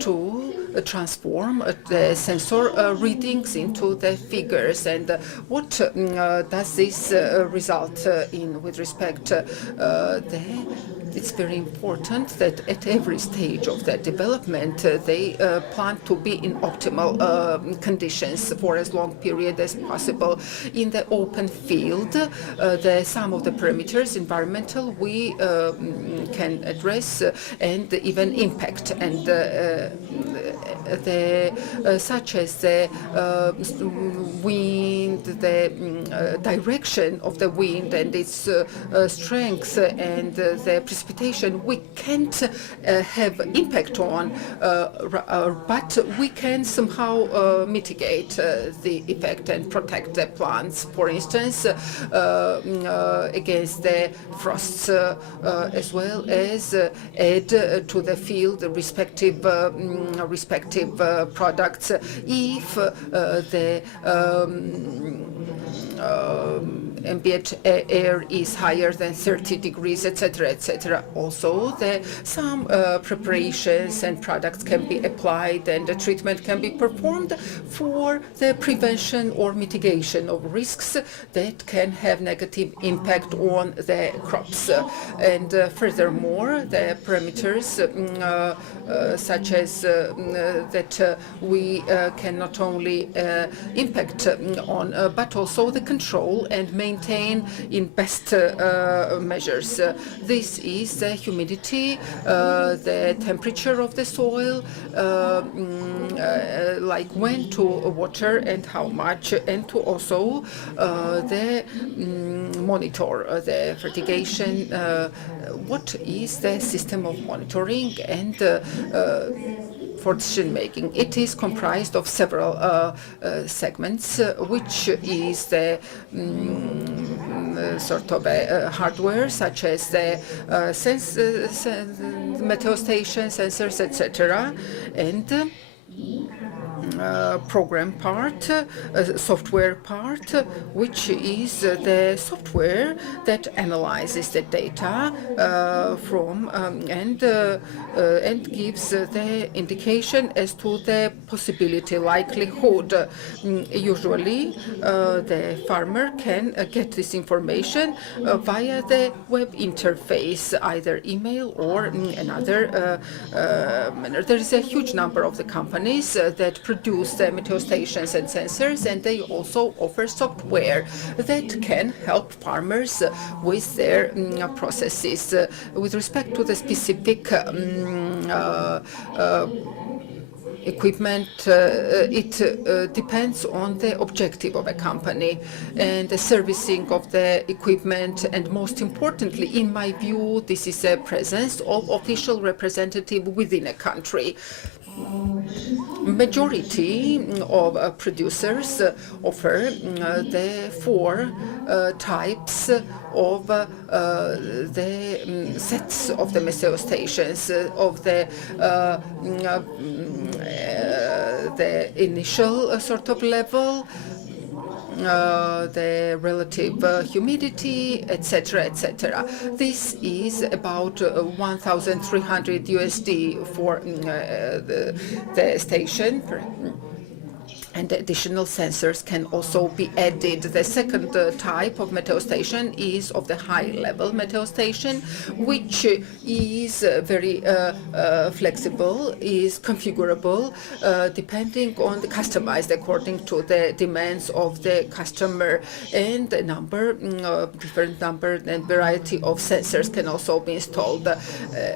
to transform the sensor readings into the figures. And what does this result in with respect to it's very important that at every stage of the development they plan to be in optimal conditions for as long period as possible. In the open field, some of the parameters, environmental, we can address and even impact, and such as the wind, the direction of the wind and its strength and the precipitation, we can't have impact on, but we can somehow mitigate the effect and protect the plants, for instance, against the frosts, as well as add to the field the respective products if the ambient air is higher than 30 degrees, etc., etc. Also, some preparations and products can be applied, and the treatment can be performed for the prevention or mitigation of risks that can have negative impact on the crops. And furthermore, the parameters such as that we can not only impact on, but also the control and maintenance maintain in best measures. This is the humidity, the temperature of the soil, like when to water and how much, and to also the monitor the fertigation. What is the system of monitoring and for decision making? It is comprised of several segments, which is the sort of hardware, such as the meteo station sensors, etc., and program part, software part, which is the software that analyzes the data from and gives the indication as to the possibility, likelihood. Usually, the farmer can get this information via the web interface, either email or another manner. There is a huge number of the companies that produce the meteo stations and sensors, and they also offer software that can help farmers with their processes. With respect to the specific equipment, it depends on the objective of a company and the servicing of the equipment, and most importantly, in my view, this is a presence of official representative within a country. Majority of producers offer the 4 types of the sets of the meteo stations, of the initial sort of level, the relative humidity, etc., etc. This is about 1,300 USD for the station. And additional sensors can also be added. The second type of meteo station is of the high-level meteo station, which is very flexible, is configurable, depending on the customized according to the demands of the customer, and a number, different number and variety of sensors can also be installed.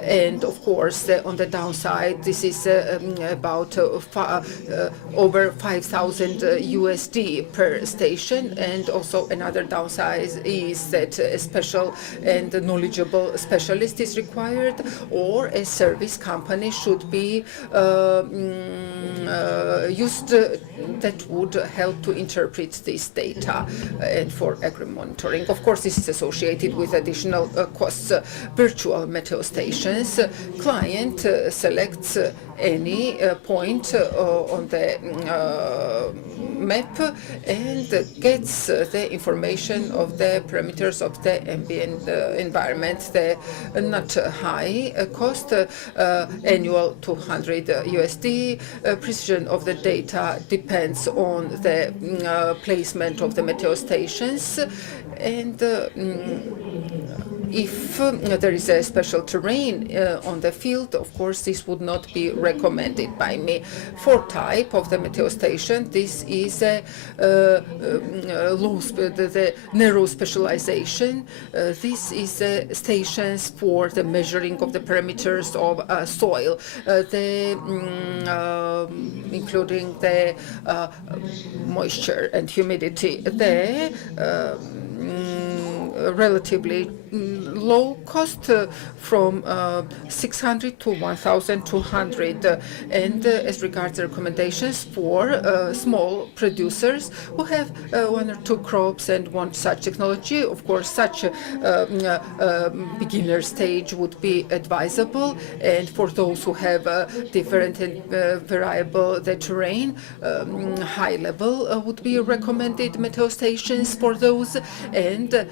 And of course, on the downside, this is about over 5,000 USD per station, and also another downside is that a special and knowledgeable specialist is required, or a service company should be used that would help to interpret this data and for agri-monitoring. Of course, this is associated with additional costs. Virtual meteo stations, client selects any point on the map and gets the information of the parameters of the ambient environment. The not high cost, annual 200 USD. Precision of the data depends on the placement of the meteo stations, and if there is a special terrain on the field, of course, this would not be recommended by me. For type of the meteo station, this is a the narrow specialization. This is stations for the measuring of the parameters of soil, including the moisture and humidity. Relatively low cost, from 600 to 1,200, and as regards the recommendations for small producers who have 1 or 2 crops and want such technology, of course such beginner stage would be advisable, and for those who have different and variable the terrain, high level would be recommended meteo stations for those, and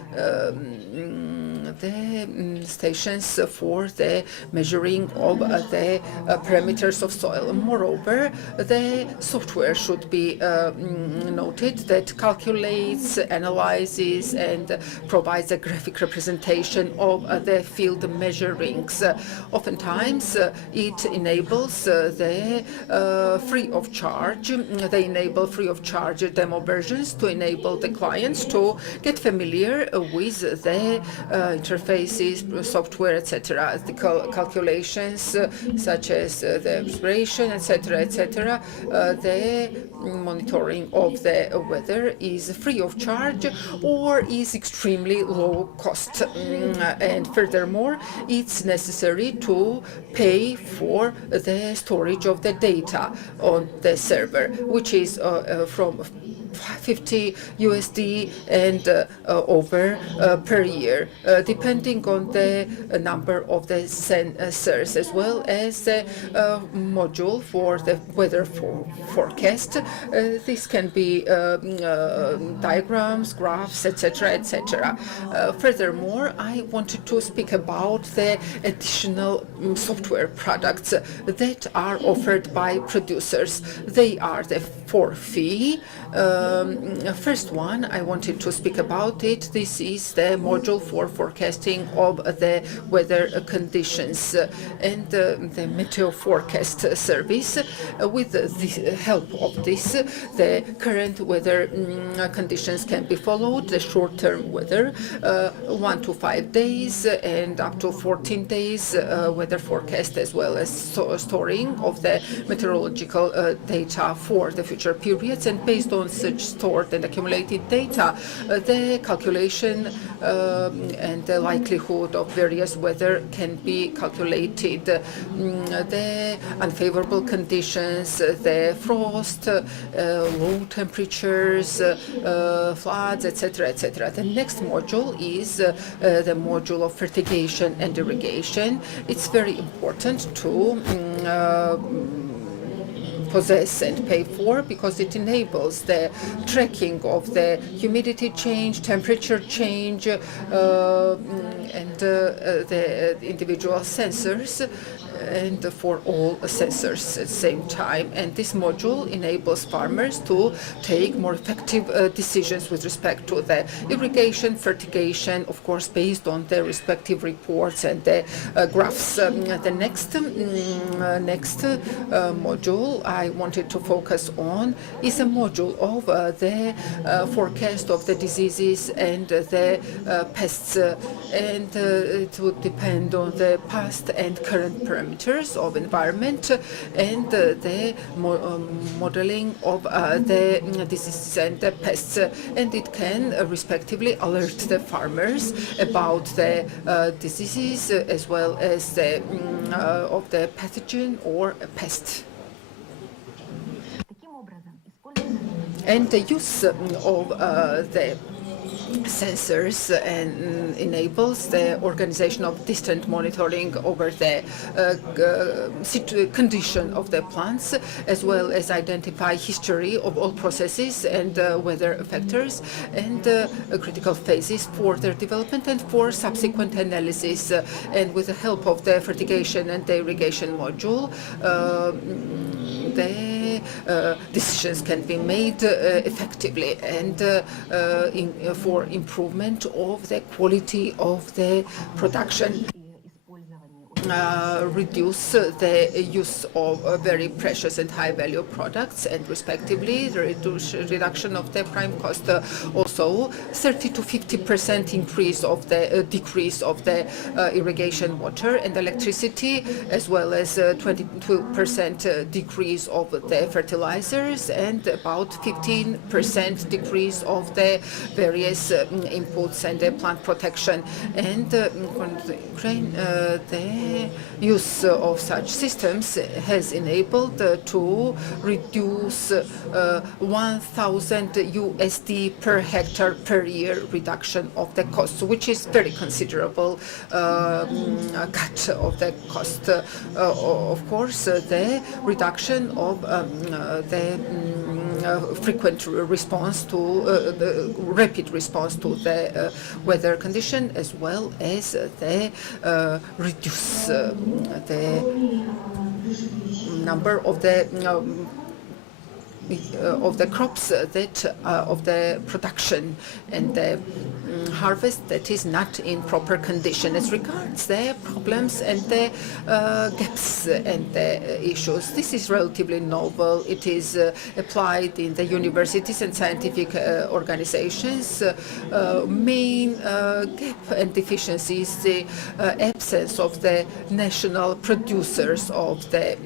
the stations for the measuring of the parameters of soil. Moreover, the software should be noted that calculates, analyzes, and provides a graphic representation of the field measurings. Oftentimes, it enables the free of charge. They enable free of charge demo versions to enable the clients to get familiar with the interfaces, software, etc. The calculations such as the respiration, etc., the monitoring of the weather is free of charge or is extremely low cost. And furthermore, it's necessary to pay for the storage of the data on the server, which is from 50 USD and over per year, depending on the number of the sensors, as well as the module for the weather forecast. This can be diagrams, graphs, etc. Furthermore, I wanted to speak about the additional software products that are offered by producers. They are the for fee. First one, I wanted to speak about it. This is the module for forecasting of the weather conditions and the meteo forecast service. With the help of this, the current weather conditions can be followed, the short-term weather, 1 to 5 days and up to 14 days weather forecast, as well as storing of the meteorological data for the future periods. And based on such stored and accumulated data, the calculation and the likelihood of various weather can be calculated. The unfavorable conditions, the frost, low temperatures, floods, etc. The next module is the module of fertigation and irrigation. It's very important to possess and pay for, because it enables the tracking of the humidity change, temperature change, and the individual sensors, and for all sensors at the same time. And this module enables farmers to take more effective decisions with respect to the irrigation, fertigation, of course, based on their respective reports and the graphs. The next module I wanted to focus on is a module of the forecast of the diseases and the pests, and it would depend on the past and current parameters of environment and the modeling of the diseases and the pests, and it can respectively alert the farmers about the diseases as well as the of the pathogen or a pest. And the use of the sensors and enables the organization of distant monitoring over the condition of the plants, as well as identify history of all processes and weather factors and critical phases for their development and for subsequent analysis. And with the help of the fertigation and the irrigation module, the decisions can be made effectively and for improvement of the quality of the production. Reduce the use of very precious and high-value products, and respectively the reduction of the prime cost. Also, 30 to 50% increase of the decrease of the irrigation water and electricity, as well as 22% decrease of the fertilizers, and about 15% decrease of the various inputs and the plant protection. And the use of such systems has enabled to reduce 1,000 USD per hectare per year reduction of the cost, which is very considerable cut of the cost. Of course, the reduction of the frequent response to the rapid response to the weather condition, as well as the reduce the number of the crops that of the production and the harvest that is not in proper condition. As regards the problems and the gaps and the issues, this is relatively novel. It is applied in the universities and scientific organizations. Main gap and deficiency is the absence of the national producers of the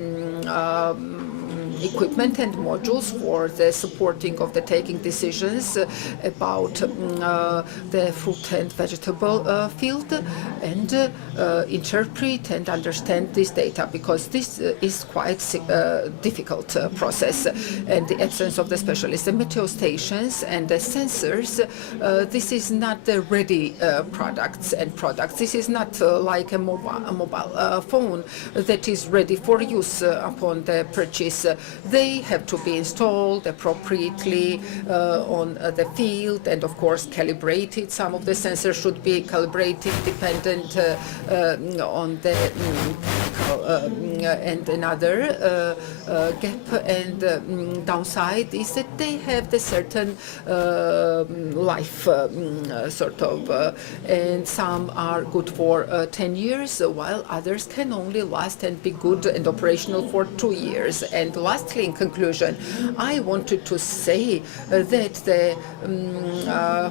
equipment and modules for the supporting of the taking decisions about the fruit and vegetable field, and interpret and understand this data, because this is quite difficult process. And the absence of the specialists, the meteo stations and the sensors, this is not the ready products. This is not like a mobile phone that is ready for use upon the purchase. They have to be installed appropriately on the field, and of course calibrated. Some of the sensors should be calibrated dependent on the and another gap and downside is that they have the certain life sort of, and some are good for 10 years, while others can only last and be good and operational for 2 years. And lastly, in conclusion, I wanted to say that the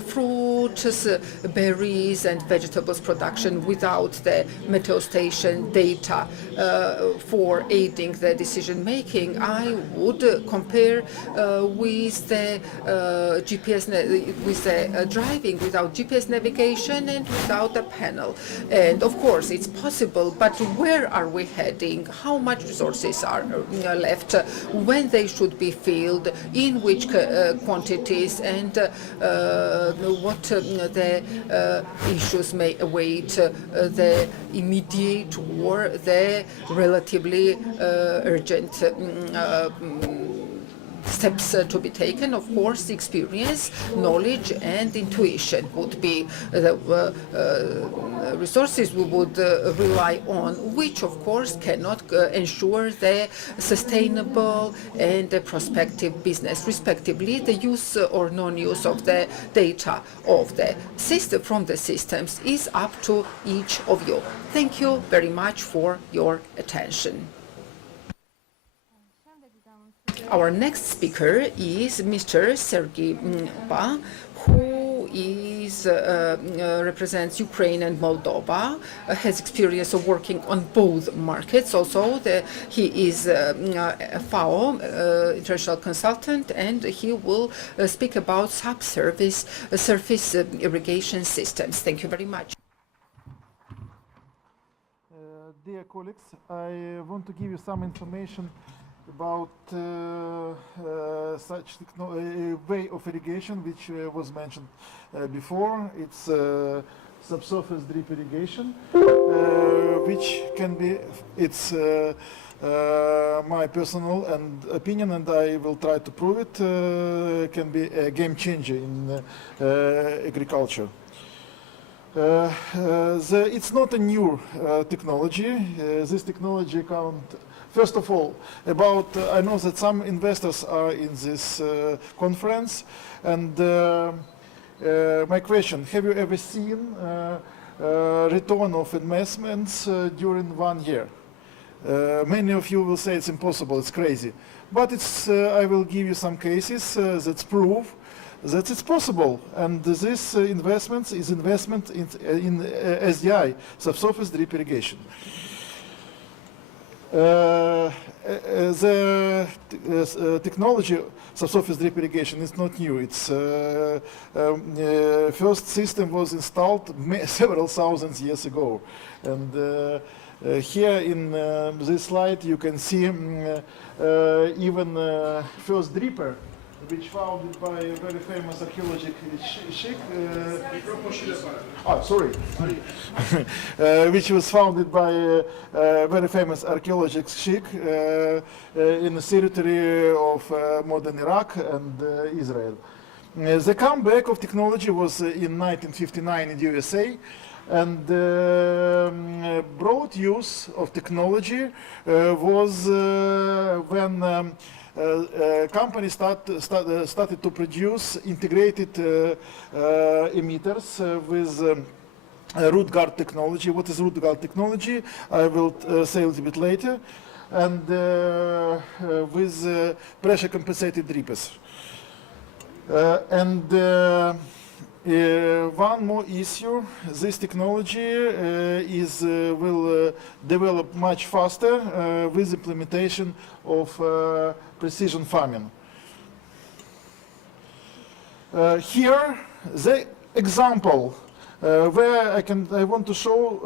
fruits, berries and vegetables production without the meteo station data for aiding the decision making, I would compare with the GPS, with the driving without GPS navigation and without a panel. And of course it's possible, but where are we heading? How much resources are left? When they should be filled? In which quantities? And what the issues may await the immediate or the relatively urgent steps to be taken. Of course, experience, knowledge and intuition would be the resources we would rely on, which of course cannot ensure the sustainable and the prospective business, respectively the use or non-use of the data of the system from the systems is up to each of you. Thank you very much for your attention. Our next speaker is Mr. Sergei Ba, who represents Ukraine and Moldova, has experience of working on both markets. Also, he is a FAO, international consultant, and he will speak about surface irrigation systems. Thank you very much. Dear colleagues, I want to give you some information about such way of irrigation which was mentioned before. It's subsurface drip irrigation, which can be, it's my personal opinion, and I will try to prove it, can be a game changer in agriculture. It's not a new technology. This technology first of all, I know that some investors are in this conference, and my question, have you ever seen return of investments during 1 year? Many of you will say it's impossible, it's crazy. But I will give you some cases that prove that it's possible, and this investment is investment in SDI, subsurface drip irrigation. The technology subsurface drip irrigation is not new. It's first system was installed several thousand years ago, and here in this slide you can see even first dripper, which founded by a very famous archaeologist Shik Sorry. Which was founded by a very famous archaeologist sheikh in the territory of modern Iraq and Israel. The comeback of technology was in 1959 in the USA, and broad use of technology was when companies started to produce integrated emitters with root guard technology. What is root guard technology? I will say a little bit later. And with pressure compensated drippers. One more issue, this technology will develop much faster with implementation of precision farming. Here, the example where I want to show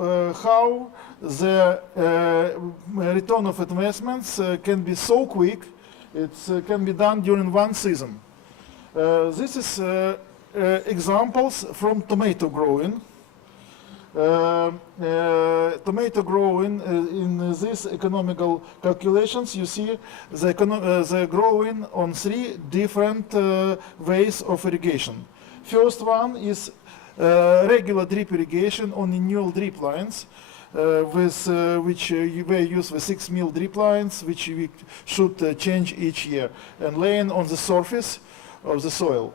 how the return of investments can be so quick. It can be done during one season. This is examples from tomato growing. Tomato growing in these economical calculations, you see the growing on 3 different ways of irrigation. First one is regular drip irrigation on annual drip lines, which we use with 6 mil drip lines, which we should change each year, and laying on the surface of the soil.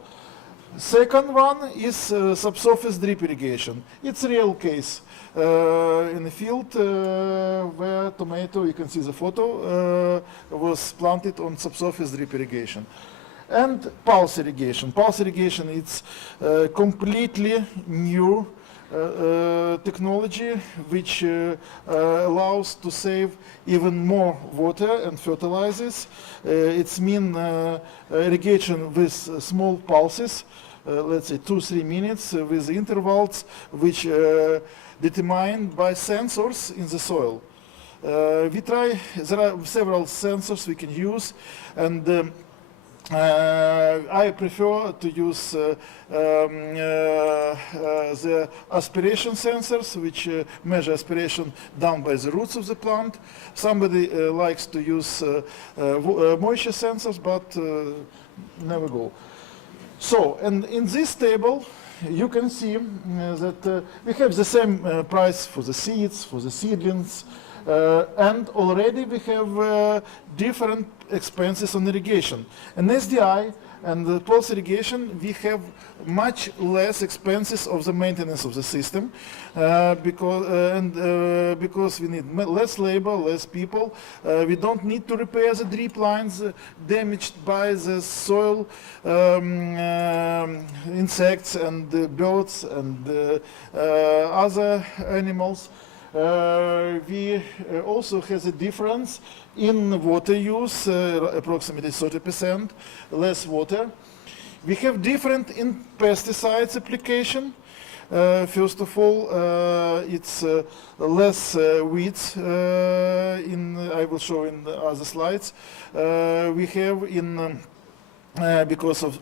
Second one is subsurface drip irrigation. It's a real case in the field where tomato, you can see the photo, was planted on subsurface drip irrigation. And pulse irrigation. Pulse irrigation is completely new technology which allows to save even more water and fertilizers. It's mean irrigation with small pulses, let's say 2-3 minutes with intervals which determined by sensors in the soil. There are several sensors we can use, and I prefer to use the aspiration sensors, which measure aspiration down by the roots of the plant. Somebody likes to use moisture sensors, but never go. So, and in this table, you can see that we have the same price for the seeds, for the seedlings, and already we have different expenses on irrigation. And SDI and the pulse irrigation, we have much less expenses of the maintenance of the system because we need less labor, less people. We don't need to repair the drip lines damaged by the soil insects and birds and other animals. We also have a difference in water use, approximately 30%, less water. We have different in pesticides application. First of all, it's less weeds, I will show in the other slides. We have in because of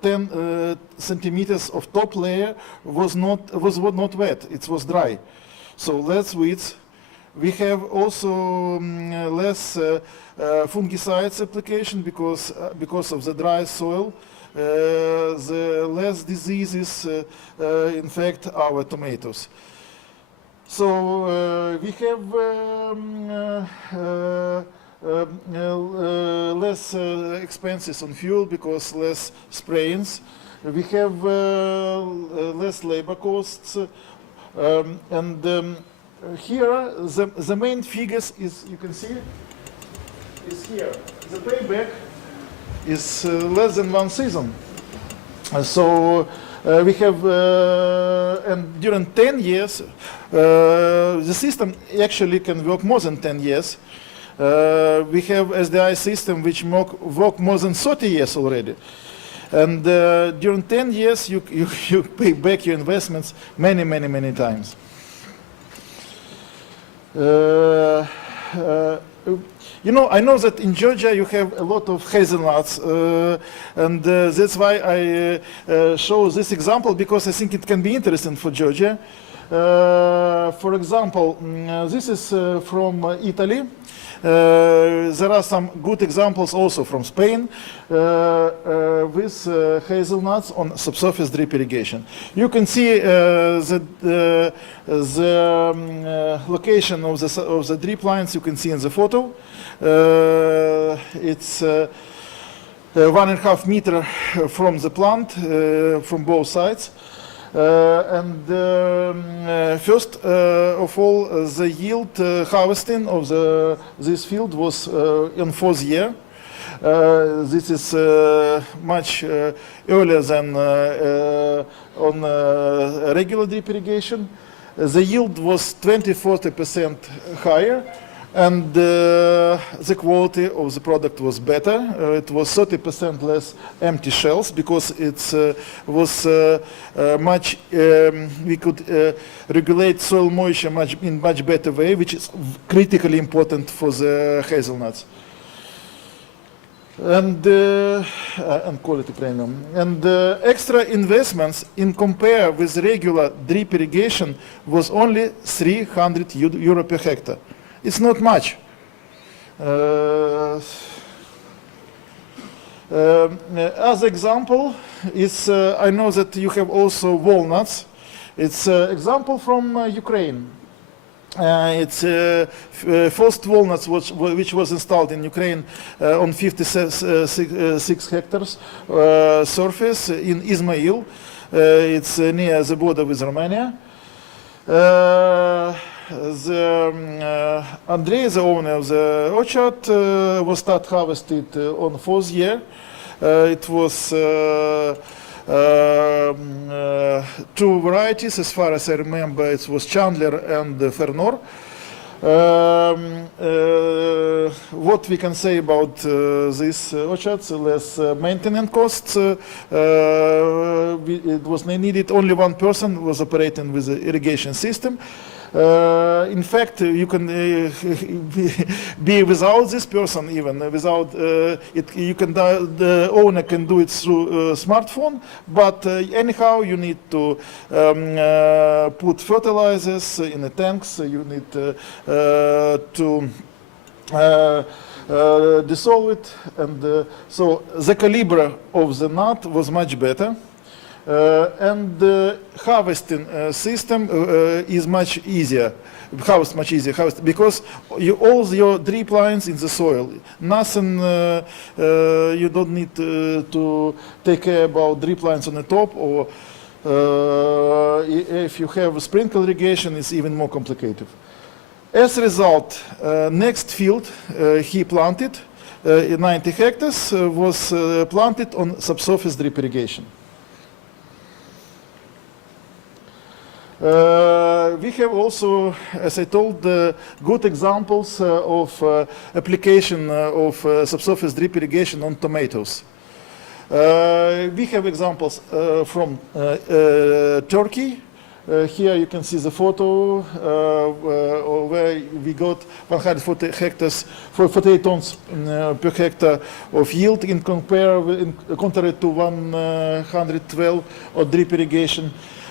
10 centimeters of top layer was not wet, it was dry. So less weeds. We have also less fungicides application because of the dry soil. The less diseases infect our tomatoes. So we have less expenses on fuel because less sprayings. We have less labor costs. Here, the main figures is, you can see, is here. The payback is less than 1 season. So we have, and during 10 years, the system actually can work more than 10 years. We have SDI system which work more than 30 years already. And during 10 years, you pay back your investments many times. you know, I know that in Georgia you have a lot of hazelnuts, and that's why I show this example, because I think it can be interesting for Georgia. For example, this is from Italy. There are some good examples also from Spain with hazelnuts on subsurface drip irrigation. You can see the location of the drip lines. You can see in the photo. It's 1.5 meter from the plant, from both sides. First of all, the yield harvesting of this field was in 4th year. This is much earlier than on regular drip irrigation. The yield was 20–40% higher, and the quality of the product was better. It was 30% less empty shells, because it was much. We could regulate soil moisture in much better way, which is critically important for the hazelnuts. And quality premium. And extra investments in compare with regular drip irrigation was only 300 euro per hectare. It's not much. As example is, I know that you have also walnuts. It's an example from Ukraine. It's first walnuts which was installed in Ukraine on 56 hectares surface in Izmail. It's near the border with Romania. Andrei, the owner of the orchard, was start harvested on 4th year. It was 2 varieties, as far as I remember. It was Chandler and Fernor. What we can say about these orchards? Less maintenance costs. It was needed only 1 person was operating with the irrigation system. In fact, you can be without this person, even without it. You can the owner can do it through smartphone, but anyhow you need to put fertilizers in the tanks. You need to dissolve it, and so the caliber of the nut was much better. And the harvesting system is much easier. Harvest much easier, because all your drip lines in the soil. Nothing. You don't need to take care about drip lines on the top, or if you have sprinkle irrigation, it's even more complicated. As a result, next field he planted, 90 hectares, was planted on subsurface drip irrigation. We have also, as I told, good examples of application of subsurface drip irrigation on tomatoes. We have examples from Turkey. Here you can see the photo where we got 140 hectares for 48 tons per hectare of yield in contrary to 112 of drip irrigation.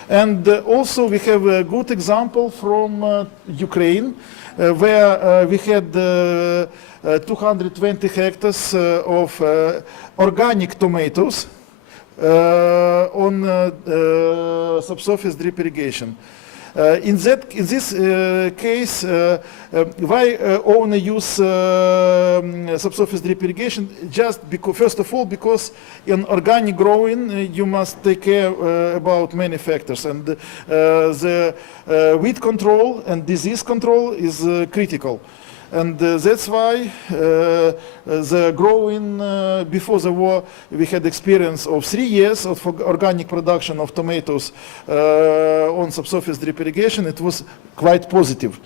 And also we have a good example from Ukraine, where we had 220 hectares of organic tomatoes on subsurface drip irrigation. In this case, why owner use subsurface drip irrigation? Just because, first of all, because in organic growing you must take care about many factors, and the weed control and disease control is critical. And that's why the growing before the war, we had experience of 3 years of organic production of tomatoes on subsurface drip irrigation. It was quite positive.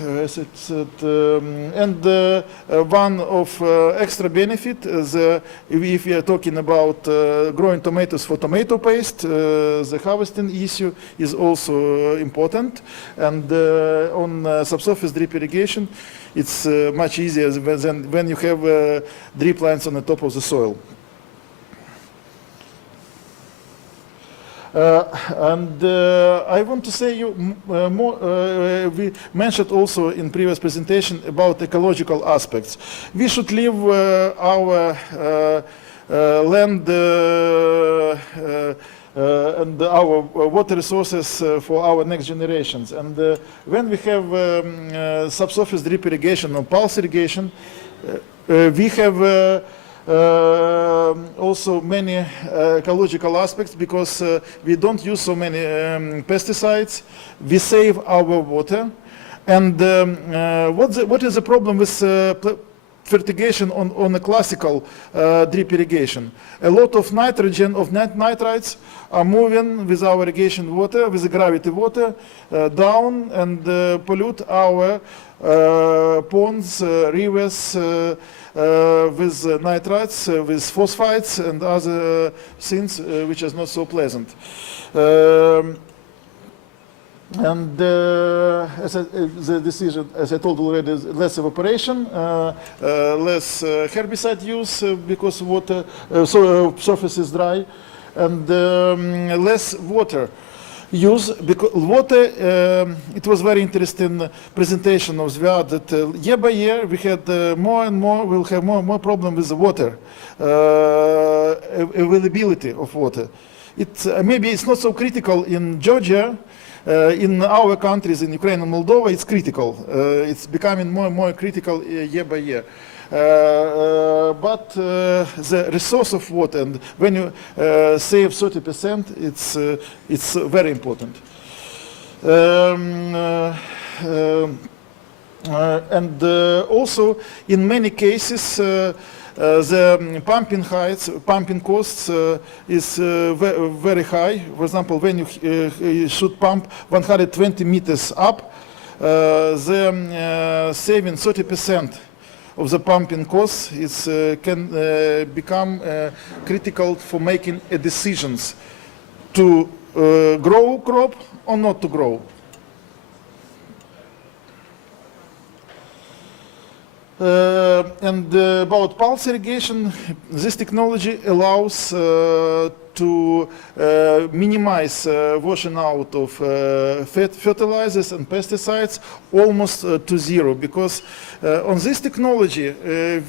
as it said, one of extra benefit is if we are talking about growing tomatoes for tomato paste, the harvesting issue is also important. And on subsurface drip irrigation, it's much easier than when you have drip lines on the top of the soil. I want to say more, we mentioned also in previous presentation about ecological aspects. We should leave our land and our water resources for our next generations. And when we have subsurface drip irrigation or pulse irrigation, we have also many ecological aspects because we don't use so many pesticides. We save our water. And what is the problem with fertigation on a classical drip irrigation? A lot of nitrogen, of nitrites are moving with our irrigation water, with the gravity water, down and pollute our ponds, rivers, with nitrates, with phosphites and other things which is not so pleasant. And the decision, as I told already, is less evaporation, less herbicide use because water, surface is dry, and less water use. Because water, it was very interesting presentation of Zviad that year by year we had more and more, we'll have more and more problem with the water, availability of water. Maybe it's not so critical in Georgia. In our countries, in Ukraine and Moldova, it's critical. It's becoming more and more critical year by year. But the resource of water, and when you save 30%, it's very important. And also, in many cases, the pumping heights, pumping costs is very high. For example, when you should pump 120 meters up, the saving 30% of the pumping costs can become critical for making decisions to grow crop or not to grow. And about pulse irrigation, this technology allows to minimize washing out of fertilizers and pesticides almost to zero, because on this technology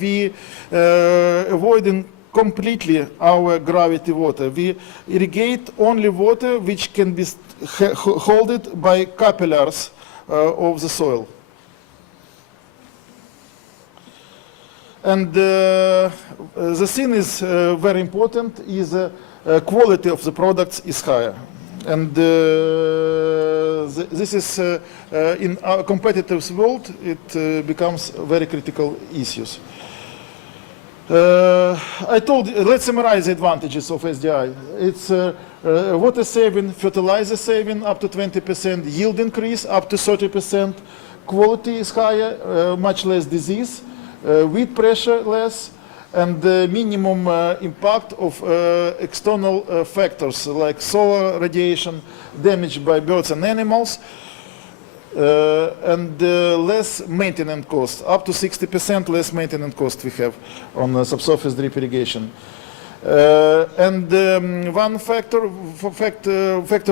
we avoiding completely our gravity water. We irrigate only water which can be held by capillaries of the soil. And the thing is very important is quality of the products is higher. And this is in our competitive world, it becomes very critical issues. I told you, let's summarize the advantages of SDI. It's water saving, fertilizer saving up to 20%, yield increase up to 30%, quality is higher, much less disease, weed pressure less, and the minimum impact of external factors like solar radiation, damage by birds and animals, and less maintenance cost, up to 60% less maintenance cost we have on subsurface drip irrigation. And one factor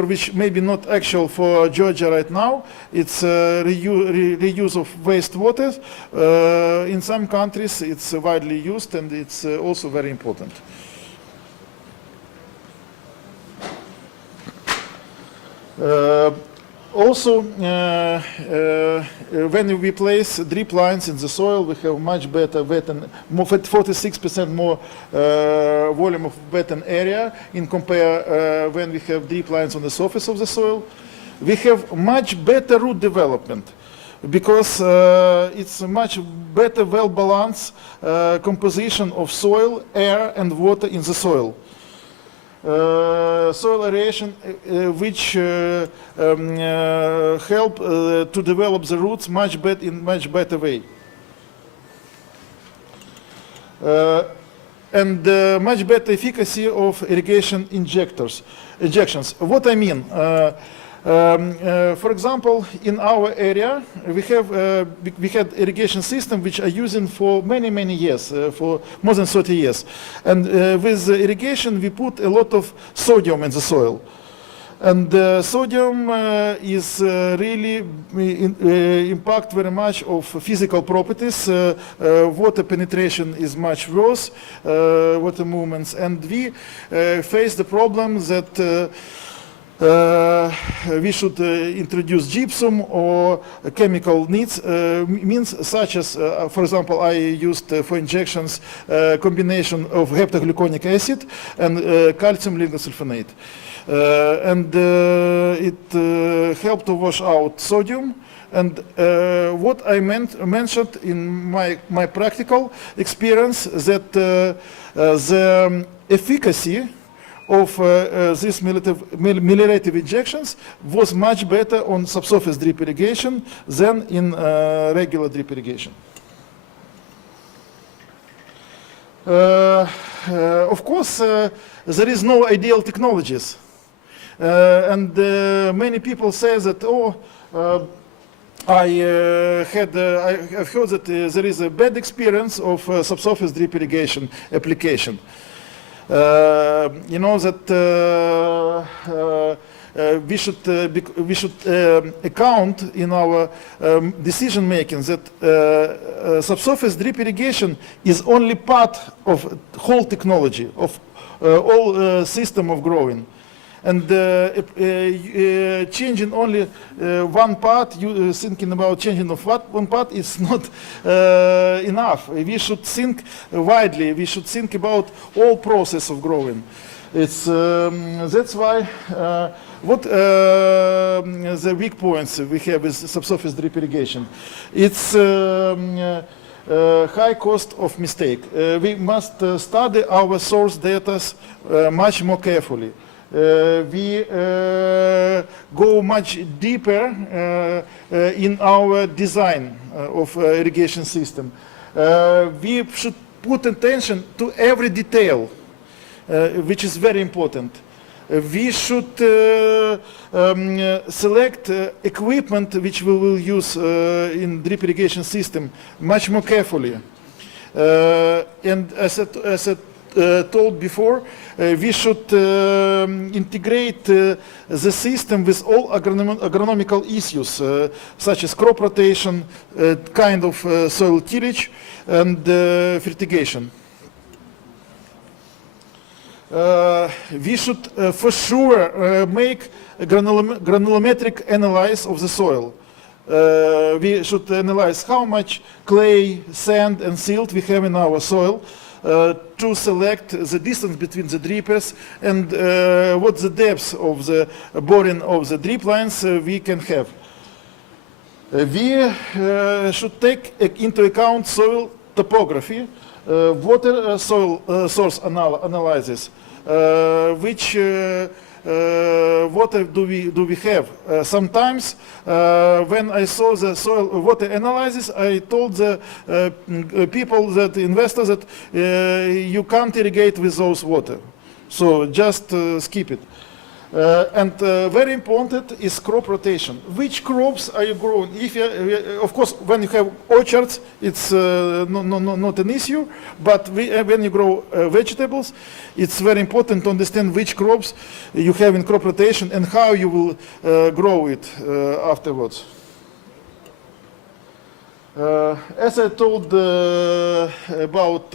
which may be not actual for Georgia right now, it's reuse of wastewater. In some countries it's widely used and it's also very important. Also, when we place drip lines in the soil, we have much better wet and 46% more volume of wetland area in compare when we have drip lines on the surface of the soil. We have much better root development because it's a much better, well-balanced composition of soil, air, and water in the soil. soil aeration, which help to develop the roots in much better way. And much better efficacy of irrigation injections. What I mean, for example, in our area, we had irrigation system which are using for many years, for more than 30 years. And with irrigation, we put a lot of sodium in the soil. And sodium is really impact very much of physical properties. Water penetration is much worse, water movements, and we face the problem that we should introduce gypsum or chemical means such as, for example, I used for injections combination of heptagluconic acid and calcium lignosulfonate. And it helped to wash out sodium. And what I mentioned in my practical experience, that the efficacy of these meliorative injections was much better on subsurface drip irrigation than in regular drip irrigation. Of course, there is no ideal technologies. And many people say that, I've heard that there is a bad experience of subsurface drip irrigation application. You know that we should account in our decision making that subsurface drip irrigation is only part of whole technology of all system of growing. And changing only one part, thinking about changing of one part is not enough. We should think widely. We should think about all process of growing. It's that's why what the weak points we have is subsurface drip irrigation. It's high cost of mistake. We must study our source data much more carefully. We go much deeper in our design of irrigation system. We should put attention to every detail, which is very important. We should select equipment which we will use in drip irrigation system much more carefully. And as I told before, we should integrate the system with all agronomical issues, such as crop rotation, kind of soil tillage, and fertigation. We should for sure make a granulometric analysis of the soil. We should analyze how much clay, sand, and silt we have in our soil, to select the distance between the drippers and what's the depth of the boring of the drip lines we can have. We should take into account soil topography, water soil source analysis, which water do we have? Sometimes when I saw the soil water analysis, I told the people, that investors, that you can't irrigate with those water. So just skip it. And very important is crop rotation. Which crops are you growing? If you, of course, when you have orchards, it's not an issue. But when you grow vegetables, it's very important to understand which crops you have in crop rotation and how you will grow it afterwards. As I told about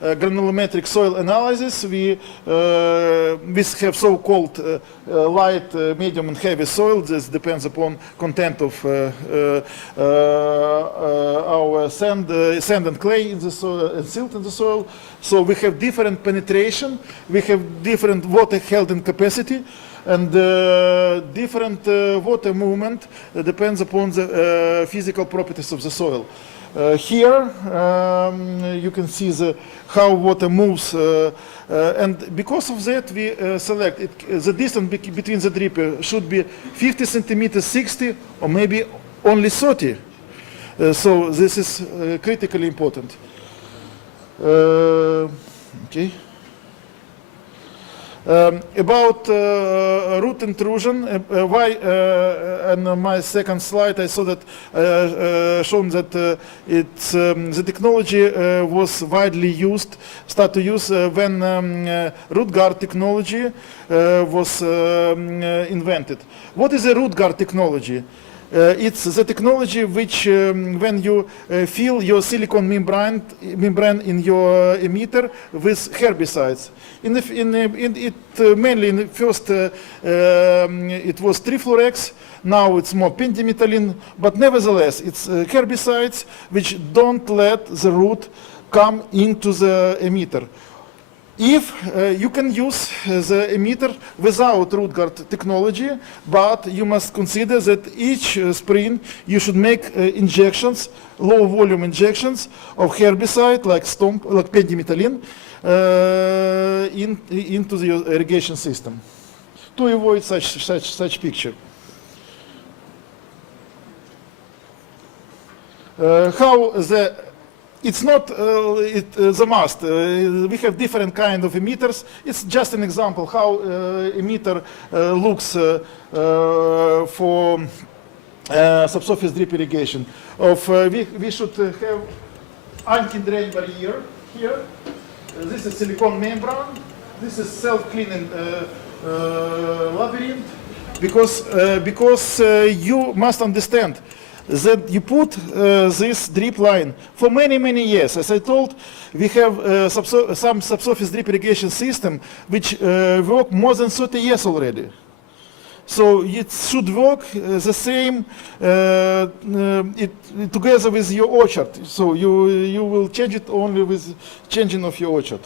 granulometric soil analysis, we have so-called light, medium, and heavy soil. This depends upon content of our sand and clay in the soil, and silt in the soil. So we have different penetration, we have different water holding capacity. and different water movement depends upon the physical properties of the soil. Here you can see how water moves, and because of that we select the distance between the drip should be 50 centimeters, 60, or maybe only 30. So this is critically important. Okay. About root intrusion, why on my second slide I saw that shown that the technology was widely used, start to use when root guard technology was invented. What is a root guard technology? It's the technology which, when you fill your silicon membrane in your emitter with herbicides. Mainly in the first, it was trifluorex. Now it's more pendimethalin, but nevertheless, it's herbicides which don't let the root come into the emitter. If you can use the emitter without root guard technology, but you must consider that each spring you should make injections, low volume injections of herbicide like pendimethalin into the irrigation system to avoid such picture. It's not the must. We have different kind of emitters. It's just an example how emitter looks for subsurface drip irrigation. We should have anti-drain barrier here. This is silicone membrane. This is self-cleaning labyrinth. Because you must understand that you put this drip line for many years. As I told, we have some subsurface drip irrigation system which work more than 30 years already. So it should work the same together with your orchard. So you will change it only with changing of your orchard.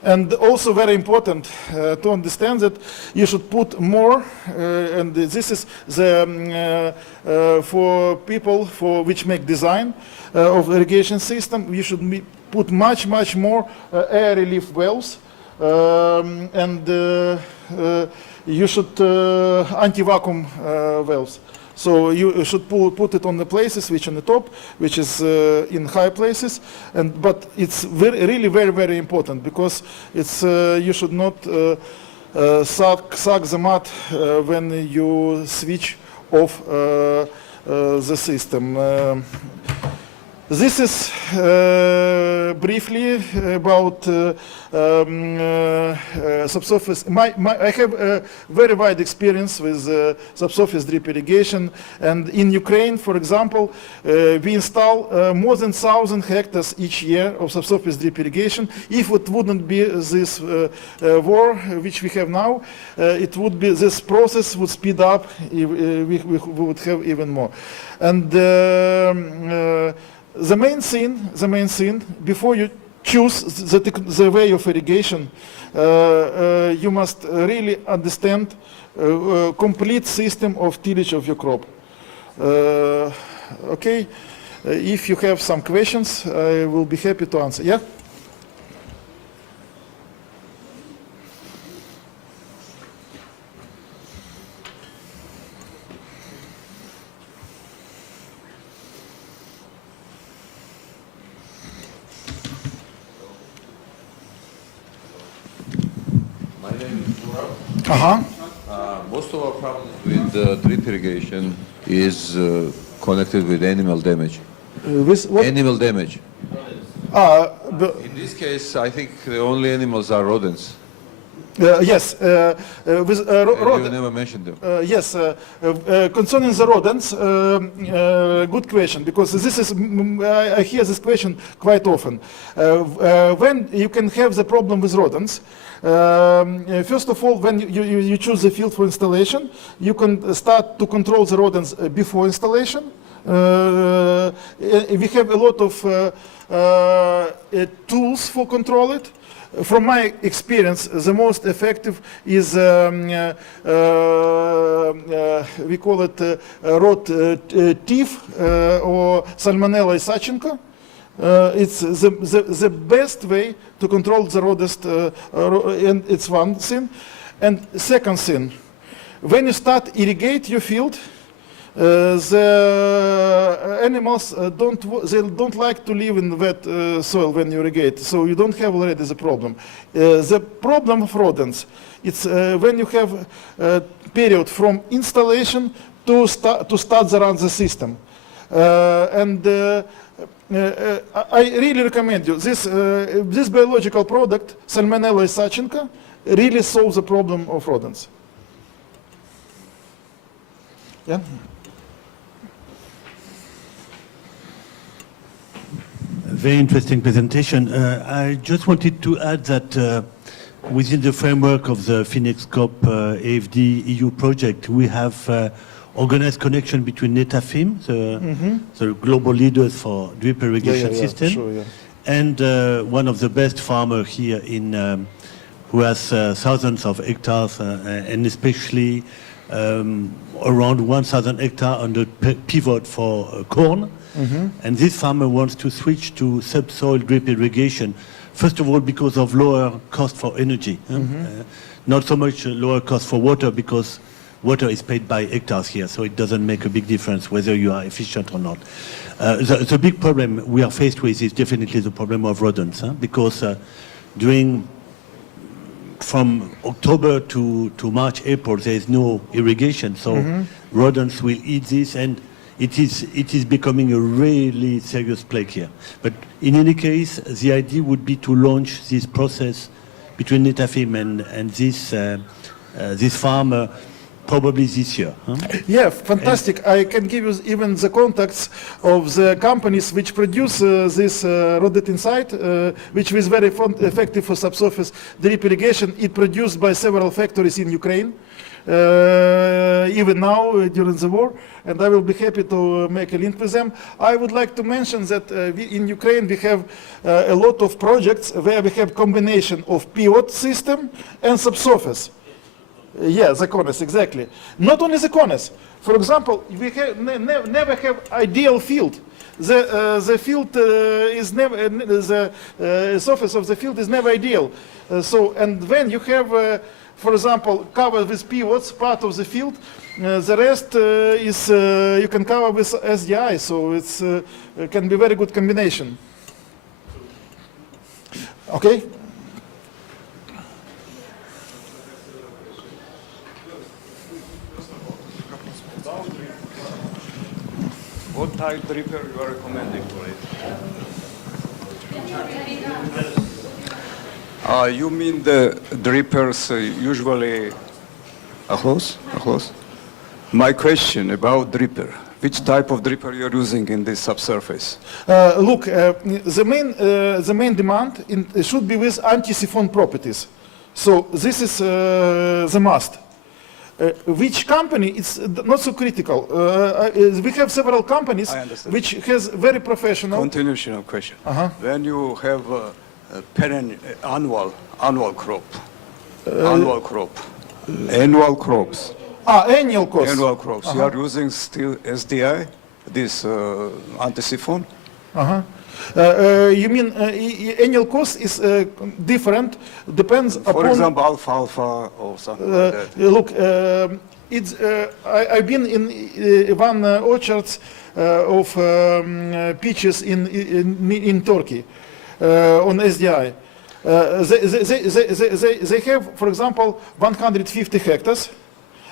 And also very important to understand that you should put more, and this is the for people for which make design of irrigation system. You should put much more air relief wells, and you should anti-vacuum wells. So you should put it on the places which on the top, which is in high places, but it's really very important because it's you should not suck the mud when you switch off the system. This is briefly about subsurface. I have a very wide experience with subsurface drip irrigation, and in Ukraine, for example, we install more than 1,000 hectares each year of subsurface drip irrigation. If it wouldn't be this war which we have now, it would be this process would speed up. We would have even more, and. The main thing, before you choose the way of irrigation, you must really understand complete system of tillage of your crop. Okay, if you have some questions, I will be happy to answer. Yeah? Most of our problems with drip irrigation is connected with animal damage. With what? Animal damage. In this case, I think the only animals are rodents. Yes, with You never mentioned them. yes, concerning the rodents, good question, because this is, I hear this question quite often. When you can have the problem with rodents, first of all, when you choose the field for installation, you can start to control the rodents before installation. We have a lot of tools for control it. from my experience, the most effective is, we call it rot TIF or Salmonella Isachenko. It's the best way to control the rodent, and it's one thing. And second thing, when you start irrigate your field, the animals don't like to live in wet soil when you irrigate, so you don't have already the problem. The problem of rodents, it's when you have a period from installation to start the run the system. I really recommend you, this biological product, Salmonella Isachenko, really solves the problem of rodents. Yeah. Very interesting presentation. I just wanted to add that within the framework of the Phoenix COP AFD EU project, we have organized connection between Netafim, the global leaders for drip irrigation system, sure, and one of the best farmers here in who has thousands of hectares and especially around 1,000 hectares under pivot for corn. And this farmer wants to switch to subsoil drip irrigation, first of all because of lower cost for energy, not so much lower cost for water, because water is paid by hectares here, so it doesn't make a big difference whether you are efficient or not. The big problem we are faced with is definitely the problem of rodents, because from October to March, April, there is no irrigation, so rodents will eat this, and it is becoming a really serious plague here. But in any case, the idea would be to launch this process between Netafim and this farmer probably this year. Yeah, fantastic. I can give you even the contacts of the companies which produce this rodenticide, which is very effective for subsurface drip irrigation. It produced by several factories in Ukraine, even now during the war, and I will be happy to make a link with them. I would like to mention that in Ukraine we have a lot of projects where we have combination of pivot system and subsurface. Yeah, the corners, exactly. Not only the corners. For example, we have never have ideal field. The field is never, the surface of the field is never ideal. And when you have, for example, covered with pivots, part of the field, the rest is you can cover with SDI, so it's can be very good combination. Okay. What type dripper you are recommending for it? You mean the drippers usually... close? My question about dripper. Which type of dripper you are using in this subsurface? Look, the main demand should be with anti-siphon properties. So this is the must. Which company, it's not so critical. We have several companies which has very professional... Continuation of question. When you have a annual crop, annual crops. Annual crops. Annual crops. You are using still SDI, this anti-siphon? You mean annual cost is different, depends upon... For example, alfalfa or something like that. Look, I've been in one orchards of peaches in Turkey on SDI. They have, for example, 150 hectares,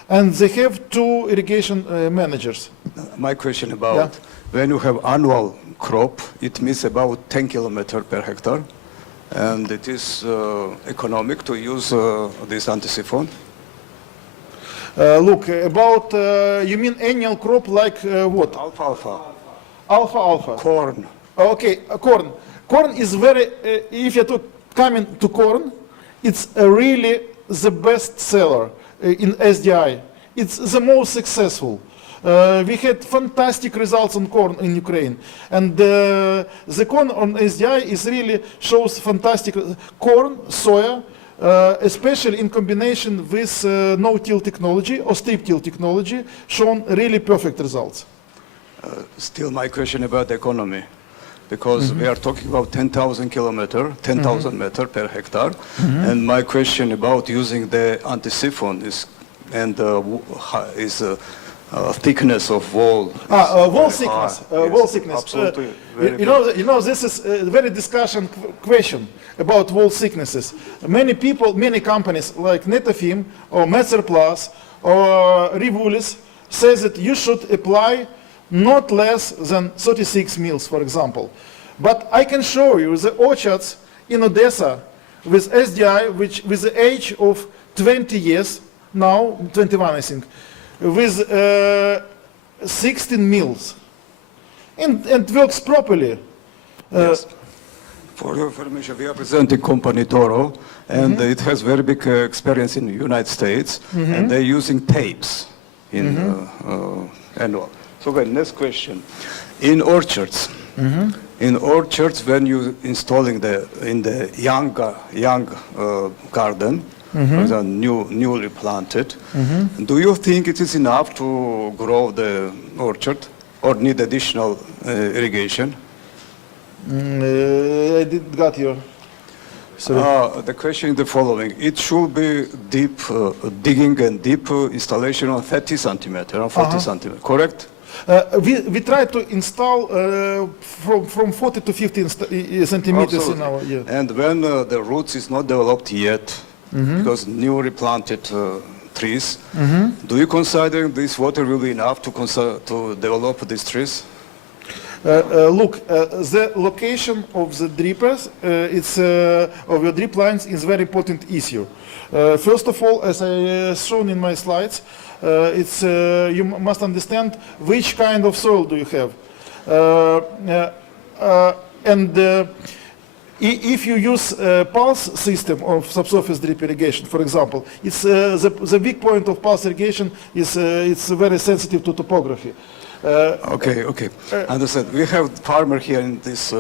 and they have 2 irrigation managers. My question about when you have annual crop, it means about 10 kilometers per hectare, and it is economic to use this anti-siphon. Look, about, you mean annual crop like what? Alfalfa. Alfalfa. Corn. Okay, corn. Corn is very, if you're coming to corn, it's really the best seller in SDI. It's the most successful. we had fantastic results on corn in Ukraine. And the corn on SDI is really shows fantastic corn, soya, especially in combination with no-till technology or strip-till technology, shown really perfect results. Still my question about the economy, because we are talking about 10,000 kilometer, 10,000 meter per hectare, and my question about using the anti-siphon is, and thickness of wall. Wall thickness. Yes, Wall thickness. absolutely. You know, this is a very discussion question about wall thicknesses. Many people, many companies like Netafim or Metzer Plus or Rivulis says that you should apply not less than 36 mils, for example. But I can show you the orchards in Odessa with SDI, which with the age of 20 years, now 21 I think, with 16 mils. And works properly. Yes. For your information, we are presenting company Toro, and it has very big experience in the United States, and they're using tapes in annual. So okay, next question. In orchards, when you installing in the young garden, or newly planted, do you think it is enough to grow the orchard, or need additional irrigation? I didn't got your. Sorry. The question is the following. It should be deep digging and deep installation on 30 centimeter or 40 centimeter, correct? We try to install from 40 to 50 centimeters in our year. And when the roots is not developed yet, because newly planted trees, do you consider this water will be enough to develop these trees? Look, the location of the drippers, of your drip lines is very important issue. First of all, as I shown in my slides, you must understand which kind of soil do you have. If you use a pulse system of subsurface drip irrigation, for example, it's, the weak point of pulse irrigation is it's very sensitive to topography. Okay. Understand. We have farmer here in this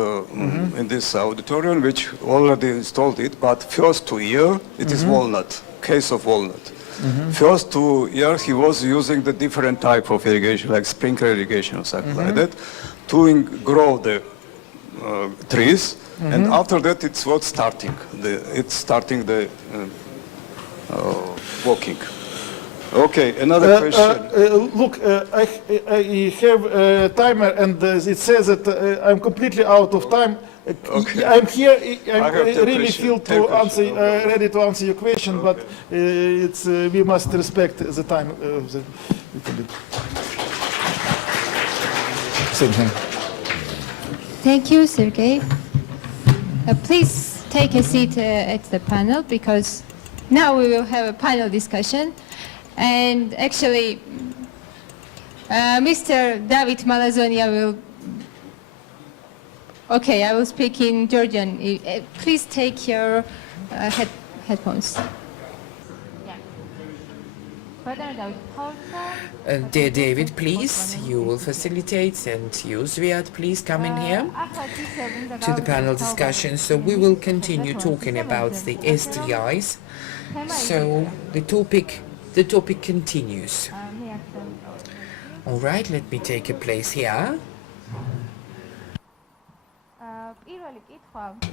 auditorium which already installed it, but first 2 years it is walnut, case of walnut. First 2 years he was using the different type of irrigation, like sprinkler irrigation or something like that, to grow the trees, and after that it's what starting. It's starting the walking. Okay, another question. Look, I have a timer, and it says that I'm completely out of time. Okay. I'm here. I'm really question. feel to answer, ready to answer your question, but it's we must respect the time. Same thing. Thank you, Sergey. Please take a seat at the panel, because now we will have a panel discussion. And actually, Mr. David Malazonia will... Okay, I will speak in Georgian. Please take your headphones. Dear David, please, you will facilitate, and you, Zviad, please come in here to the panel discussion. So we will continue talking about the SDIs. So the topic continues. All right, let me take a place here.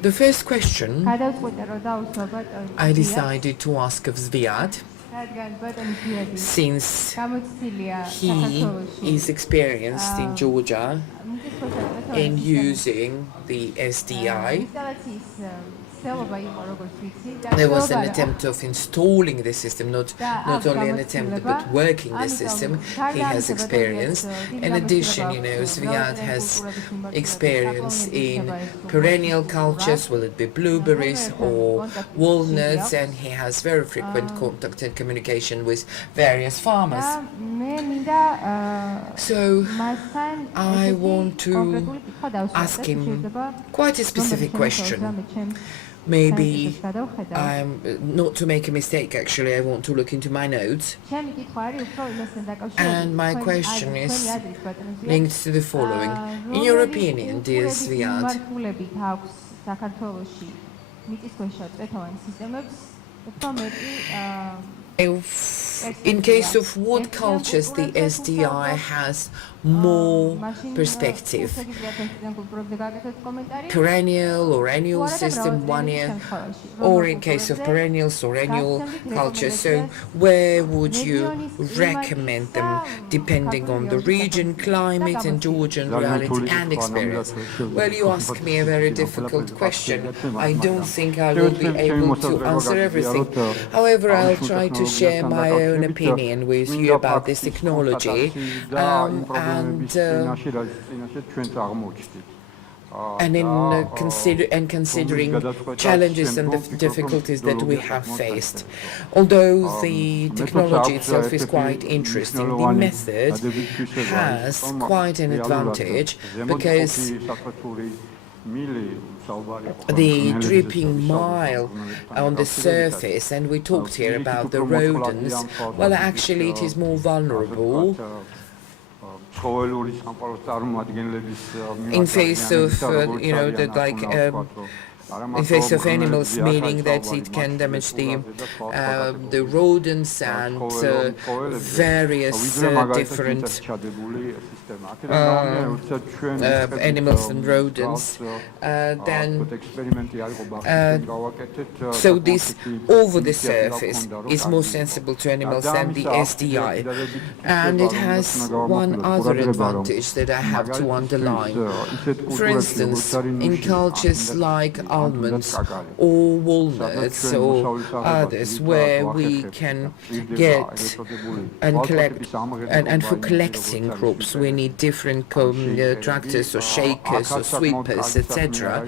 The first question I decided to ask of Zviad, since he is experienced in Georgia in using the SDI. There was an attempt of installing the system, not only an attempt but working the system. He has experience. In addition, Zviad has experience in perennial cultures, will it be blueberries or walnuts, and he has very frequent contact and communication with various farmers. So I want to ask him quite a specific question. Maybe I'm not to make a mistake. Actually, I want to look into my notes. And my question is linked to the following. In your opinion, dear Sviat, in case of what cultures the SDI has more perspective, perennial or annual system 1 year, or in case of perennials or annual culture. So where would you recommend them depending on the region, climate and Georgian reality and experience? Well, you ask me a very difficult question. I don't think I will be able to answer everything. However, I'll try to share my own opinion with you about this technology considering challenges and the difficulties that we have faced. Although the technology itself is quite interesting, the method has quite an advantage because the dripping mile on the surface, and we talked here about the rodents, well, actually it is more vulnerable in face of, in face of animals, meaning that it can damage the rodents and various different animals and rodents. So this over the surface is more sensible to animals than the SDI. And it has one other advantage that I have to underline. For instance, in cultures like almonds or walnuts or others, where we can get and collect, and for collecting crops we need different tractors or shakers or sweepers, etc.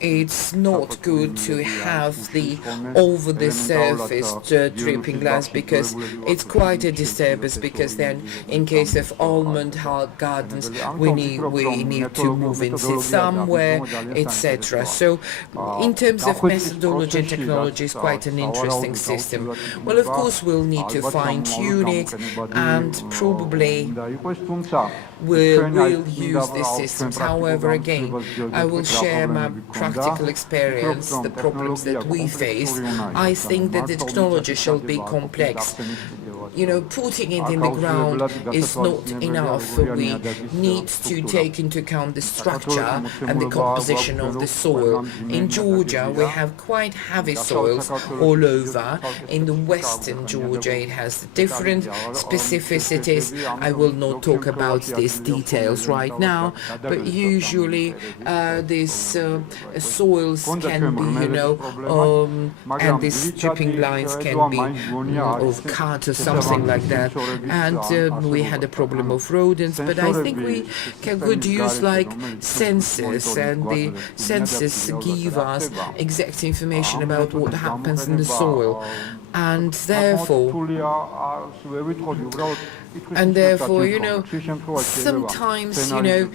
It's not good to have the over the surface dripping glass, because it's quite a disturbance, because then in case of almond gardens we need to move it somewhere, etc. So in terms of methodology and technology, it's quite an interesting system. Well, of course we'll need to fine-tune it, and probably we'll use these systems. However, again, I will share my practical experience, the problems that we face. I think that the technology shall be complex. You know, putting it in the ground is not enough. We need to take into account the structure and the composition of the soil. In Georgia, we have quite heavy soils all over. In the western Georgia, it has different specificities. I will not talk about these details right now, but usually these soils can be, and these dripping lines can be of cut or something like that. And we had a problem of rodents, but I think we could use like sensors, and the sensors give us exact information about what happens in the soil. And therefore, you know, sometimes, you know,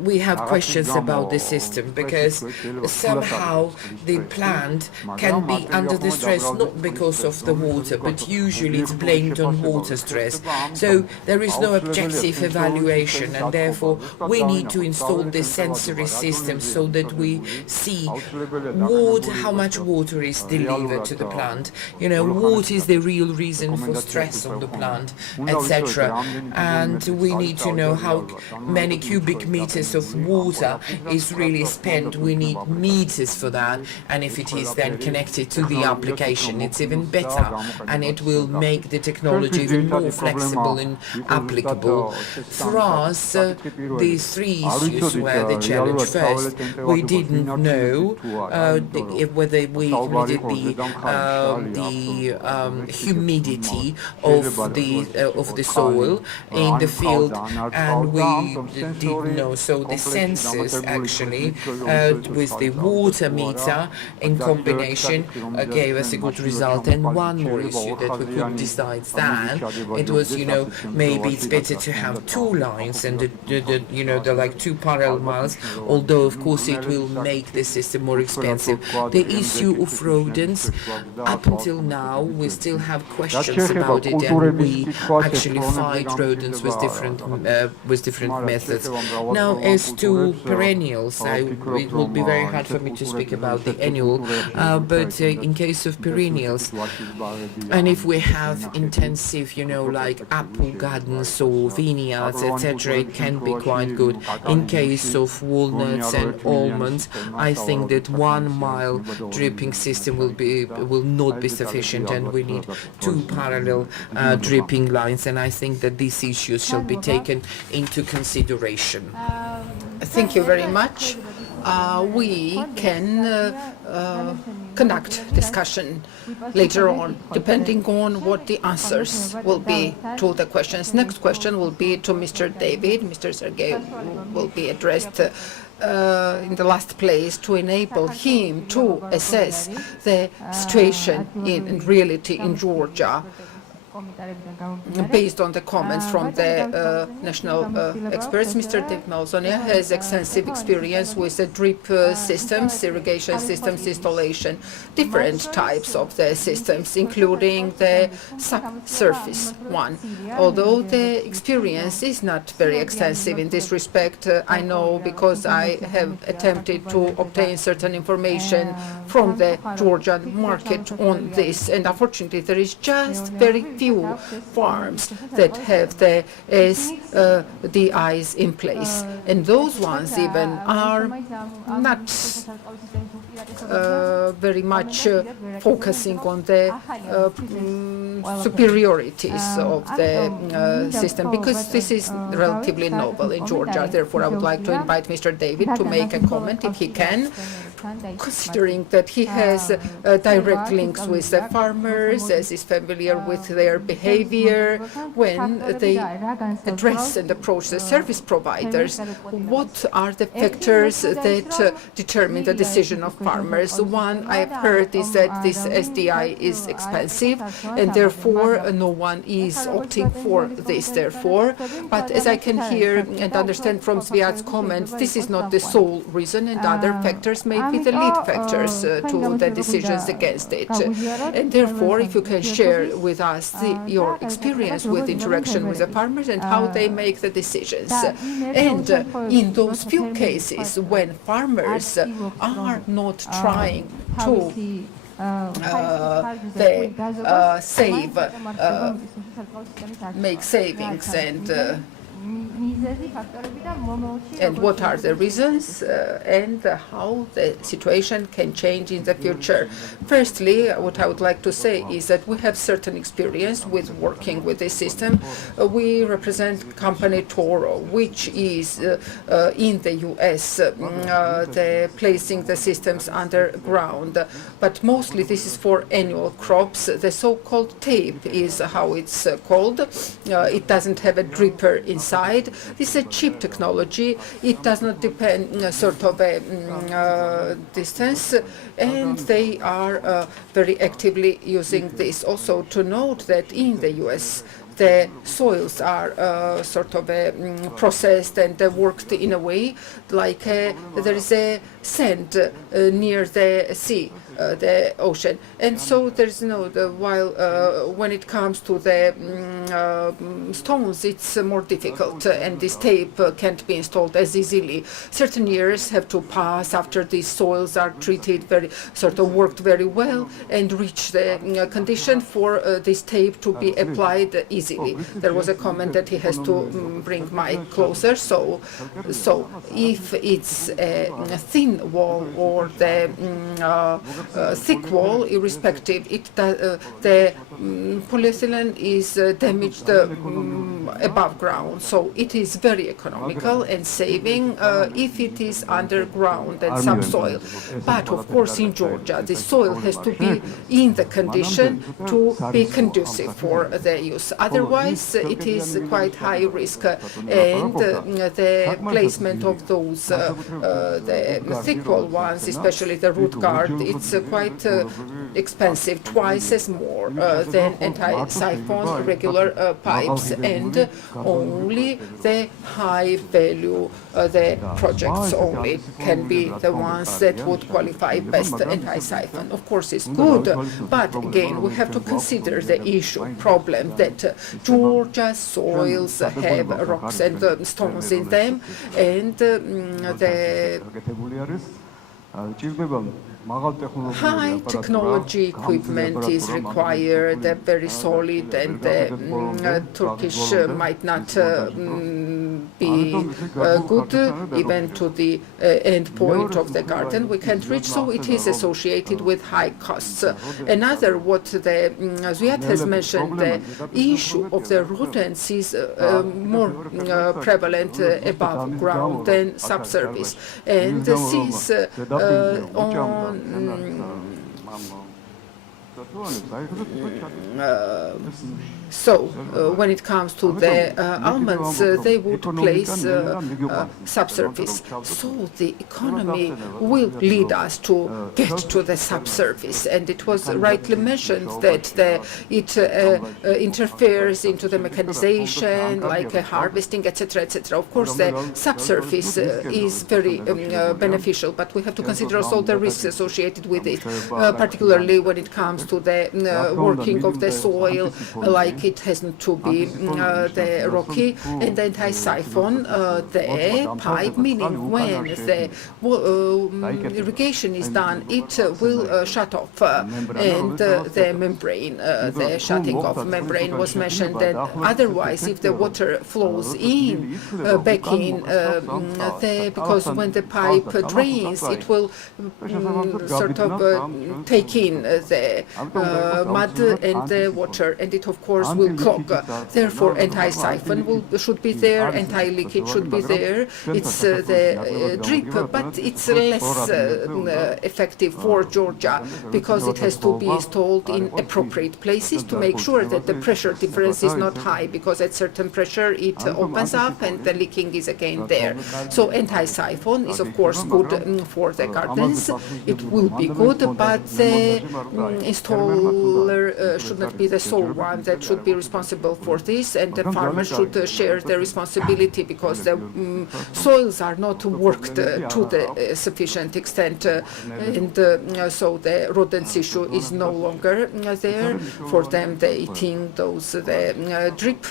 we have questions about the system, because somehow the plant can be under the stress, not because of the water, but usually it's blamed on water stress. So there is no objective evaluation, and therefore we need to install this sensory system so that we see how much water is delivered to the plant. You know, what is the real reason for stress on the plant, etc. And we need to know how many cubic meters of water is really spent. We need meters for that, and if it is then connected to the application, it's even better, and it will make the technology even more flexible and applicable. For us, these three issues were the challenge. First, we didn't know whether we needed the the humidity of the soil in the field, and we did know. So the sensors actually with the water meter in combination gave us a good result. And one more issue that we could decide then, it was, maybe it's better to have two lines and the like two parallel miles, although of course it will make the system more expensive. The issue of rodents, up until now we still have questions about it, and we actually fight rodents with different methods. Now, as to perennials, it will be very hard for me to speak about the annual, but in case of perennials, and if we have intensive, like apple gardens or vineyards, etc., it can be quite good. In case of walnuts and almonds, I think that 1 mile dripping system will not be sufficient, and we need two parallel dripping lines, and I think that these issues shall be taken into consideration. Thank you very much. We can conduct discussion later on, depending on what the answers will be to the questions. Next question will be to Mr. David. Mr. Sergey will be addressed in the last place to enable him to assess the situation in reality in Georgia, based on the comments from the national experts. Mr. David Malzonia has extensive experience with the drip systems, irrigation systems installation, different types of the systems, including the subsurface one. Although the experience is not very extensive in this respect, I know because I have attempted to obtain certain information from the Georgian market on this, and unfortunately there is just very few farms that have the SDIs in place, and those ones even are not very much focusing on the superiorities of the system, because this is relatively novel in Georgia. Therefore, I would like to invite Mr. David to make a comment, if he can, considering that he has direct links with the farmers, as is familiar with their behavior when they address and approach the service providers. What are the factors that determine the decision of farmers? One I have heard is that this SDI is expensive, and therefore no one is opting for this, therefore. But as I can hear and understand from Sviat's comments, this is not the sole reason, and other factors may be the lead factors to the decisions against it. And therefore, if you can share with us your experience with interaction with the farmers and how they make the decisions. And in those few cases when farmers are not trying to make savings, and what are the reasons and how the situation can change in the future. Firstly, what I would like to say is that we have certain experience with working with this system. We represent company Toro, which is in the US, placing the systems underground, but mostly this is for annual crops. The so-called tape is how it's called. It doesn't have a dripper inside. This is a cheap technology. It does not depend sort of a distance, and they are very actively using this. Also to note that in the US the soils are sort of processed and worked in a way like there is a sand near the sea, the ocean, and so there's while when it comes to the stones, it's more difficult, and this tape can't be installed as easily. Certain years have to pass after these soils are treated very sort of worked very well and reach the condition for this tape to be applied easily. There was a comment that he has to bring mic closer. So if it's a thin wall or the thick wall, irrespective, the polyethylene is damaged above ground. So it is very economical and saving if it is underground and subsoil. But of course in Georgia the soil has to be in the condition to be conducive for the use. Otherwise it is quite high risk, and the placement of those the thick wall ones, especially the root guard, it's quite expensive, twice as more than anti-siphon regular pipes, and only the high value the projects only can be the ones that would qualify best anti-siphon. Of course it's good, but again we have to consider the issue, problem that Georgia's soils have rocks and stones in them, and the high technology equipment is required, very solid, and Turkish might not be good even to the end point of the garden we can't reach, so it is associated with high costs. Another, what the Zviad has mentioned, the issue of the rodents is more prevalent above ground than subsurface, and since on so when it comes to the almonds, they would place subsurface. So the economy will lead us to get to the subsurface, and it was rightly mentioned that it interferes into the mechanization, like harvesting, etc., etc. Of course, the subsurface is very beneficial, but we have to consider also the risks associated with it, particularly when it comes to the working of the soil, like it hasn't to be the rocky, and the anti-siphon, the pipe, meaning when the irrigation is done, it will shut off, and the membrane, the shutting off membrane was mentioned, that otherwise if the water flows in, back in, because when the pipe drains, it will sort of take in the mud and the water, and it of course will clog. Therefore anti-siphon should be there, anti-leakage should be there. It's the drip, but it's less effective for Georgia because it has to be installed in appropriate places to make sure that the pressure difference is not high, because at certain pressure it opens up and the leaking is again there. So anti-siphon is of course good for the gardens. It will be good, but the installer should not be the sole one that should be responsible for this, and the farmers should share the responsibility, because the soils are not worked to the sufficient extent, and so the rodents issue is no longer there for them. They eating those the drip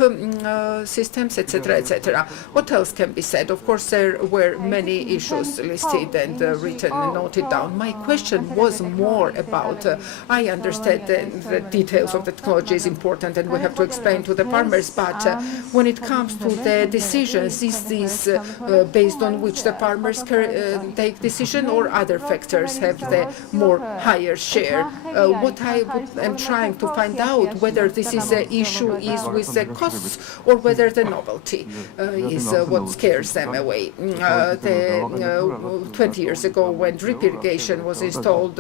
systems, etc., etc. What else can be said? Of course, there were many issues listed and written and noted down. My question was more about, I understand the details of the technology is important and we have to explain to the farmers, but when it comes to the decisions, is this based on which the farmers take decision, or other factors have the more higher share? What I am trying to find out, whether this is an issue is with the costs, or whether the novelty is what scares them away. 20 years ago, when drip irrigation was installed,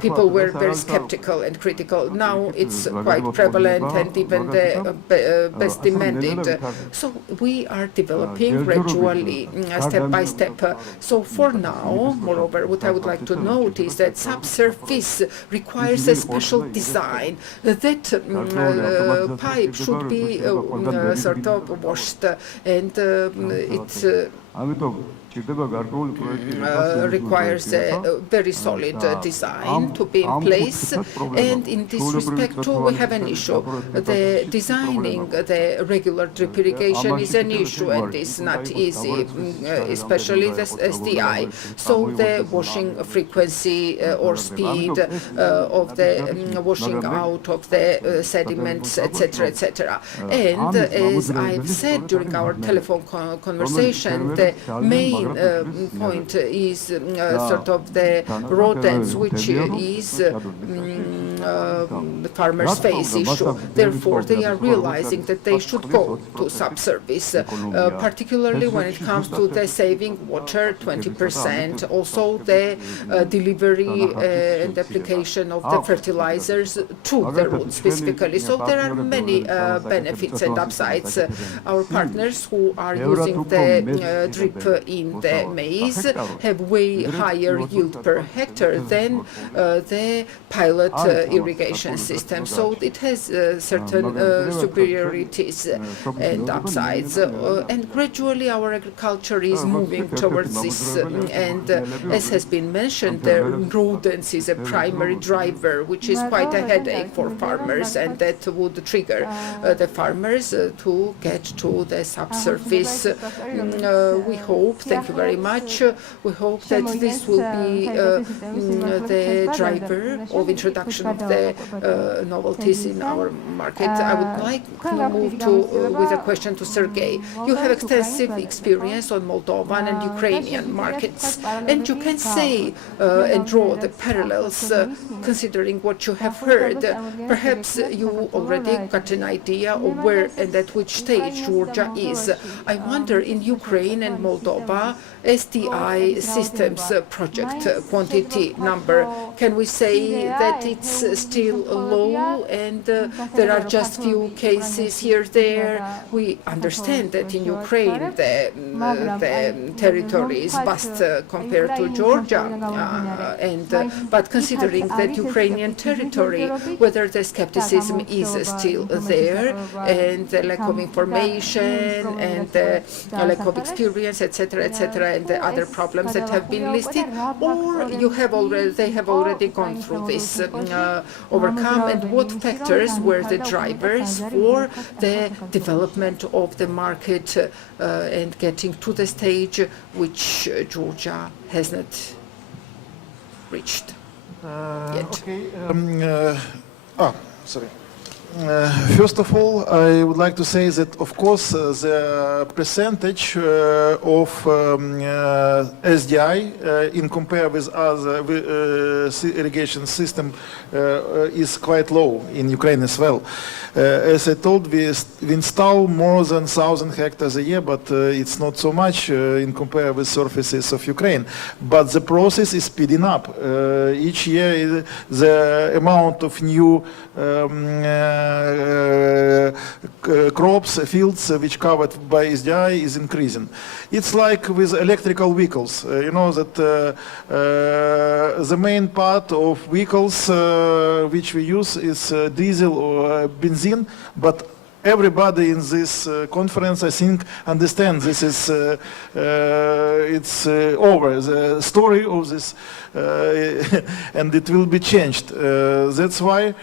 people were very skeptical and critical. Now it's quite prevalent and even the best demanded. So we are developing gradually, step by step. So for now, moreover, what I would like to note is that subsurface requires a special design. That pipe should be sort of washed, and it's requires a very solid design to be in place, and in this respect too we have an issue. The designing the regular drip irrigation is an issue, and it's not easy, especially the SDI. So the washing frequency or speed of the washing out of the sediments, etc., etc. And as I've said during our telephone conversation, the main point is sort of the rodents, which is the farmers face issue. Therefore, they are realizing that they should go to subservice, particularly when it comes to the saving water 20%, also the delivery and application of the fertilizers to the roots specifically. So there are many benefits and upsides. Our partners who are using the drip in the maize have way higher yield per hectare than the pilot irrigation system. So it has certain superiorities and upsides. And gradually our agriculture is moving towards this. And as has been mentioned, the rodents is a primary driver, which is quite a headache for farmers, and that would trigger the farmers to get to the subsurface. We hope, thank you very much, we hope that this will be the driver of introduction of the novelties in our market. I would like to move with a question to Sergey. You have extensive experience on Moldovan and Ukrainian markets, and you can say and draw the parallels considering what you have heard. Perhaps you already got an idea of where and at which stage Georgia is. I wonder, in Ukraine and Moldova, STI systems project quantity number, can we say that it's still low and there are just few cases here there? We understand that in Ukraine the territory is vast compared to Georgia, but considering that Ukrainian territory, whether the skepticism is still there and the lack of information and the lack of experience, etc., and the other problems that have been listed, or they have already gone through this, overcome, and what factors were the drivers for the development of the market and getting to the stage which Georgia has not reached yet. Sorry. First of all, I would like to say that, of course, the percentage of SDI in compare with other irrigation system is quite low in Ukraine as well. As I told, we install more than 1,000 hectares a year, but it's not so much in compare with surfaces of Ukraine. But the process is speeding up. Each year, the amount of new crops, fields which covered by SDI is increasing. It's like with electrical vehicles. You know that the main part of vehicles which we use is diesel or benzene, but everybody in this conference, I think, understands this is it's over. The story of this, and it will be changed. That's why,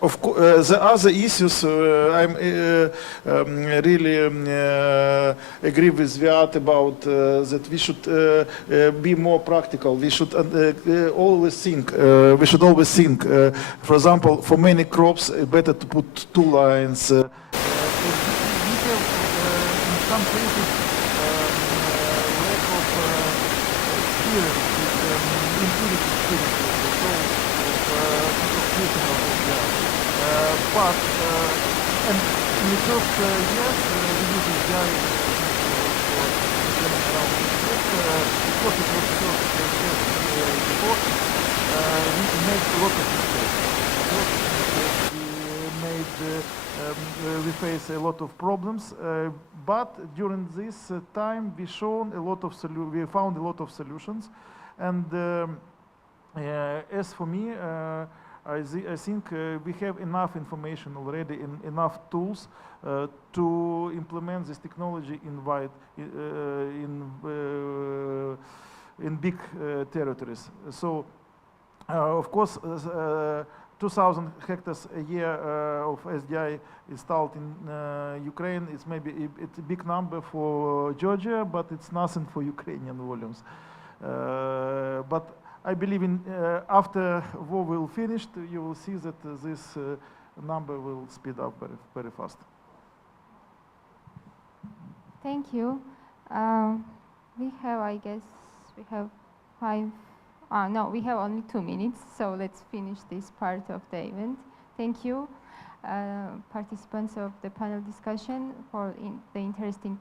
of course, the other issues. I'm really agree with Viat about that we should be more practical. We should always think. We should always think. For example, for many crops, better to put 2 lines. We have, in some cases, lack of experience, empiric experience, but and in the first years, we use this guy around because it was first before, we made a lot of mistakes. We face a lot of problems, but during this time we found a lot of solutions, and as for me, I think we have enough information already, enough tools to implement this technology in big territories. So, of course, 2,000 hectares a year of SDI installed in Ukraine. It's maybe it's a big number for Georgia, but it's nothing for Ukrainian volumes. But I believe after war will finish, you will see that this number will speed up very, very fast. Thank you. I guess we have 5 No, we have only 2 minutes, so let's finish this part of the event. Thank you, participants of the panel discussion for the interesting...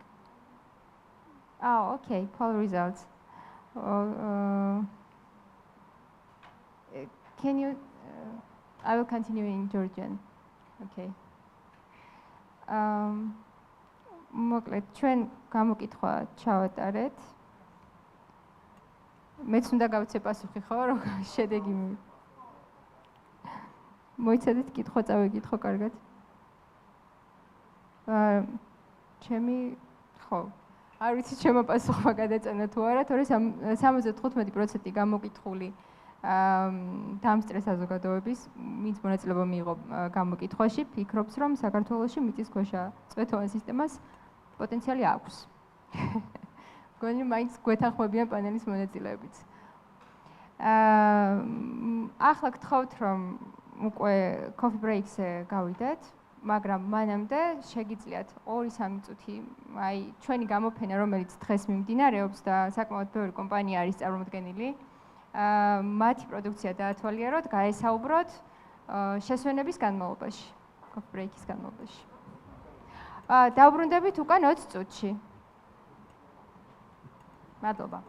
Oh, okay, poll results. Can you... I will continue in Georgian. Okay. მოკლედ, ჩვენ გამოკითხვა ჩავატარეთ. მეც უნდა გავცე პასუხი, ხო, რომ შედეგი მოიცადეთ კითხვა, წავეკითხო კარგად. ჩემი, ხო, არ ვიცი ჩემო პასუხმა გადაწყვეტა თუ არა, თორემ 75% გამოკითხული დამსწრე საზოგადოების, ვინც მონაწილეობა მიიღო გამოკითხვაში, ფიქრობს, რომ საქართველოში მიწისქვეშა წვეთოვან სისტემას პოტენციალი აქვს. მგონი მაინც გვეთანხმებიან პანელის მონაწილეებიც. ახლა გთხოვთ, რომ უკვე coffee breaks-ზე გავიდეთ, მაგრამ მანამდე შეგიძლიათ 2-3 წუთი, აი, ჩვენი გამოფენა, რომელიც დღეს მიმდინარეობს და საკმაოდ ბევრი კომპანია არის წარმოდგენილი, მათი პროდუქცია დაათვალიეროთ, გაესაუბროთ შესვენების განმავლობაში, coffee break-ის განმავლობაში. დავბრუნდებით უკან 20 წუთში. მადლობა.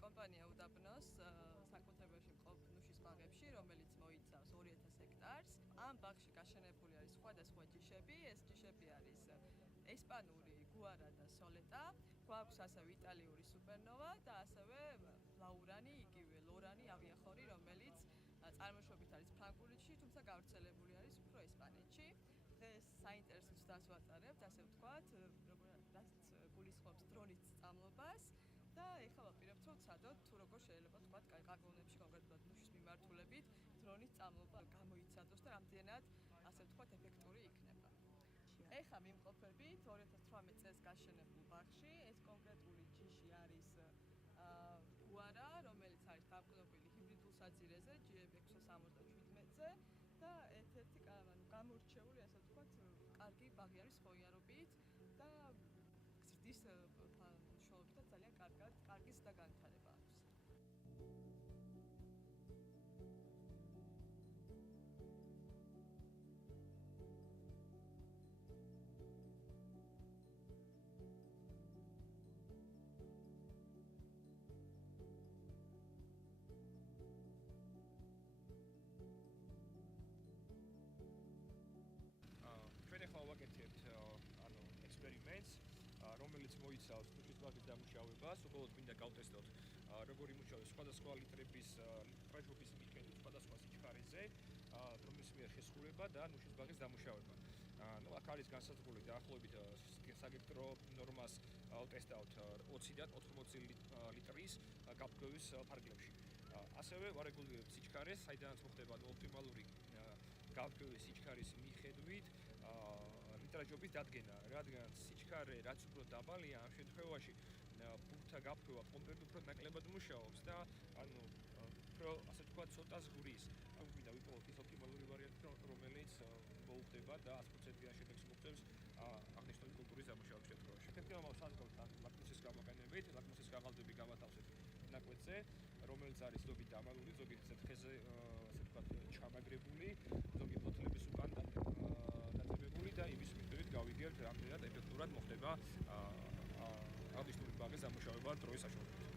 კომპანია უდაბნოს საკუთრებაში მყოფ ნუშის ბაღებში, რომელიც მოიცავს 2000 ჰექტარს. ამ ბაღში გაშენებული არის სხვადასხვა ჯიშები. ეს ჯიშები არის ესპანური გუარა და სოლეტა. გვაქვს ასევე იტალიური სუპერნოვა და ასევე ლაურანი, იგივე ლორანი ავიახორი, რომელიც წარმოშობით არის ფრანგულეთში, თუმცა გავრცელებული არის უფრო ესპანეთში. დღეს საინტერესო ცდას ვატარებთ, ასე ვთქვათ, რაც გულისხმობს დრონის სწავლობას და ეხლა ვაპირებთ, რომ ვცადოთ თუ როგორ შეიძლება ვთქვათ, კანტონებში, კონკრეტულად ნუშის მიმართულებით, დრონის სწავლობა გამოიცადოს და რამდენად, ასე ვთქვათ, ეფექტური იქნება. ეხლა მიმყოფებით 2018 წელს გაშენებულ ბაღში, ეს კონკრეტული ჯიში არის გუარა, რომელიც არის დამკვიდრებული ჰიბრიდულ საძირეზე G667-ზე და ერთ-ერთი გამორჩეული, ასე ვთქვათ, კარგი ბაღი არის ხოიარობით და გზრდის მნიშვნელობით და ძალიან კარგი ზრდა განვითარება აქვს. ჩვენ ახლა ვაკეთებთ ექსპერიმენტს, რომელიც მოიცავს ნუშის ბაღის დამუშავებას, უბრალოდ მინდა გავტესტოთ, როგორ იმუშავებს სხვადასხვა ლიტრების ლიტრაჟობის მიხედვით სხვადასხვა სიჩქარეზე, რომლის მიერ შესრულება და ნუშის ბაღის დამუშავება. აქ არის განსაზღვრული დაახლოებით საგექტრო ნორმას ვტესტავთ 20-დან 80 ლიტრის გაფრქვევის ფარგლებში. ასევე ვარეგულირებთ სიჩქარეს, საიდანაც მოხდება ოპტიმალური გაფრქვევის სიჩქარის მიხედვით ლიტრაჟობის დადგენა, რადგან სიჩქარე რაც უფრო დაბალია, ამ შემთხვევაში ბურთთა გაფრქვევა პომპები უფრო ნაკლებად მუშაობს და უფრო ასე ვთქვათ ცოტა ზღვრის. აქ მინდა ვიპოვოთ ის ოპტიმალური ვარიანტი, რომელიც მოუხდება და 100%-იან შედეგს მოგვცემს აღნიშნული კულტურის დამუშავების შემთხვევაში. შეფეთქება მოსაზღვროთ ლაკმუსის გამოყენებით, ლაკმუსის გაყალბები გავათავსეთ ნაკვეთზე, რომელიც არის ზოგი დამალული, ზოგი ხეზე ასე ვთქვათ ჩამაგრებული, ზოგი ფოთლების უკან დაწებებული და იმის მიხედვით გავიგებთ, რამდენად ეფექტურად მოხდება აღნიშნული ბაღის დამუშავება დროის საშუალებით.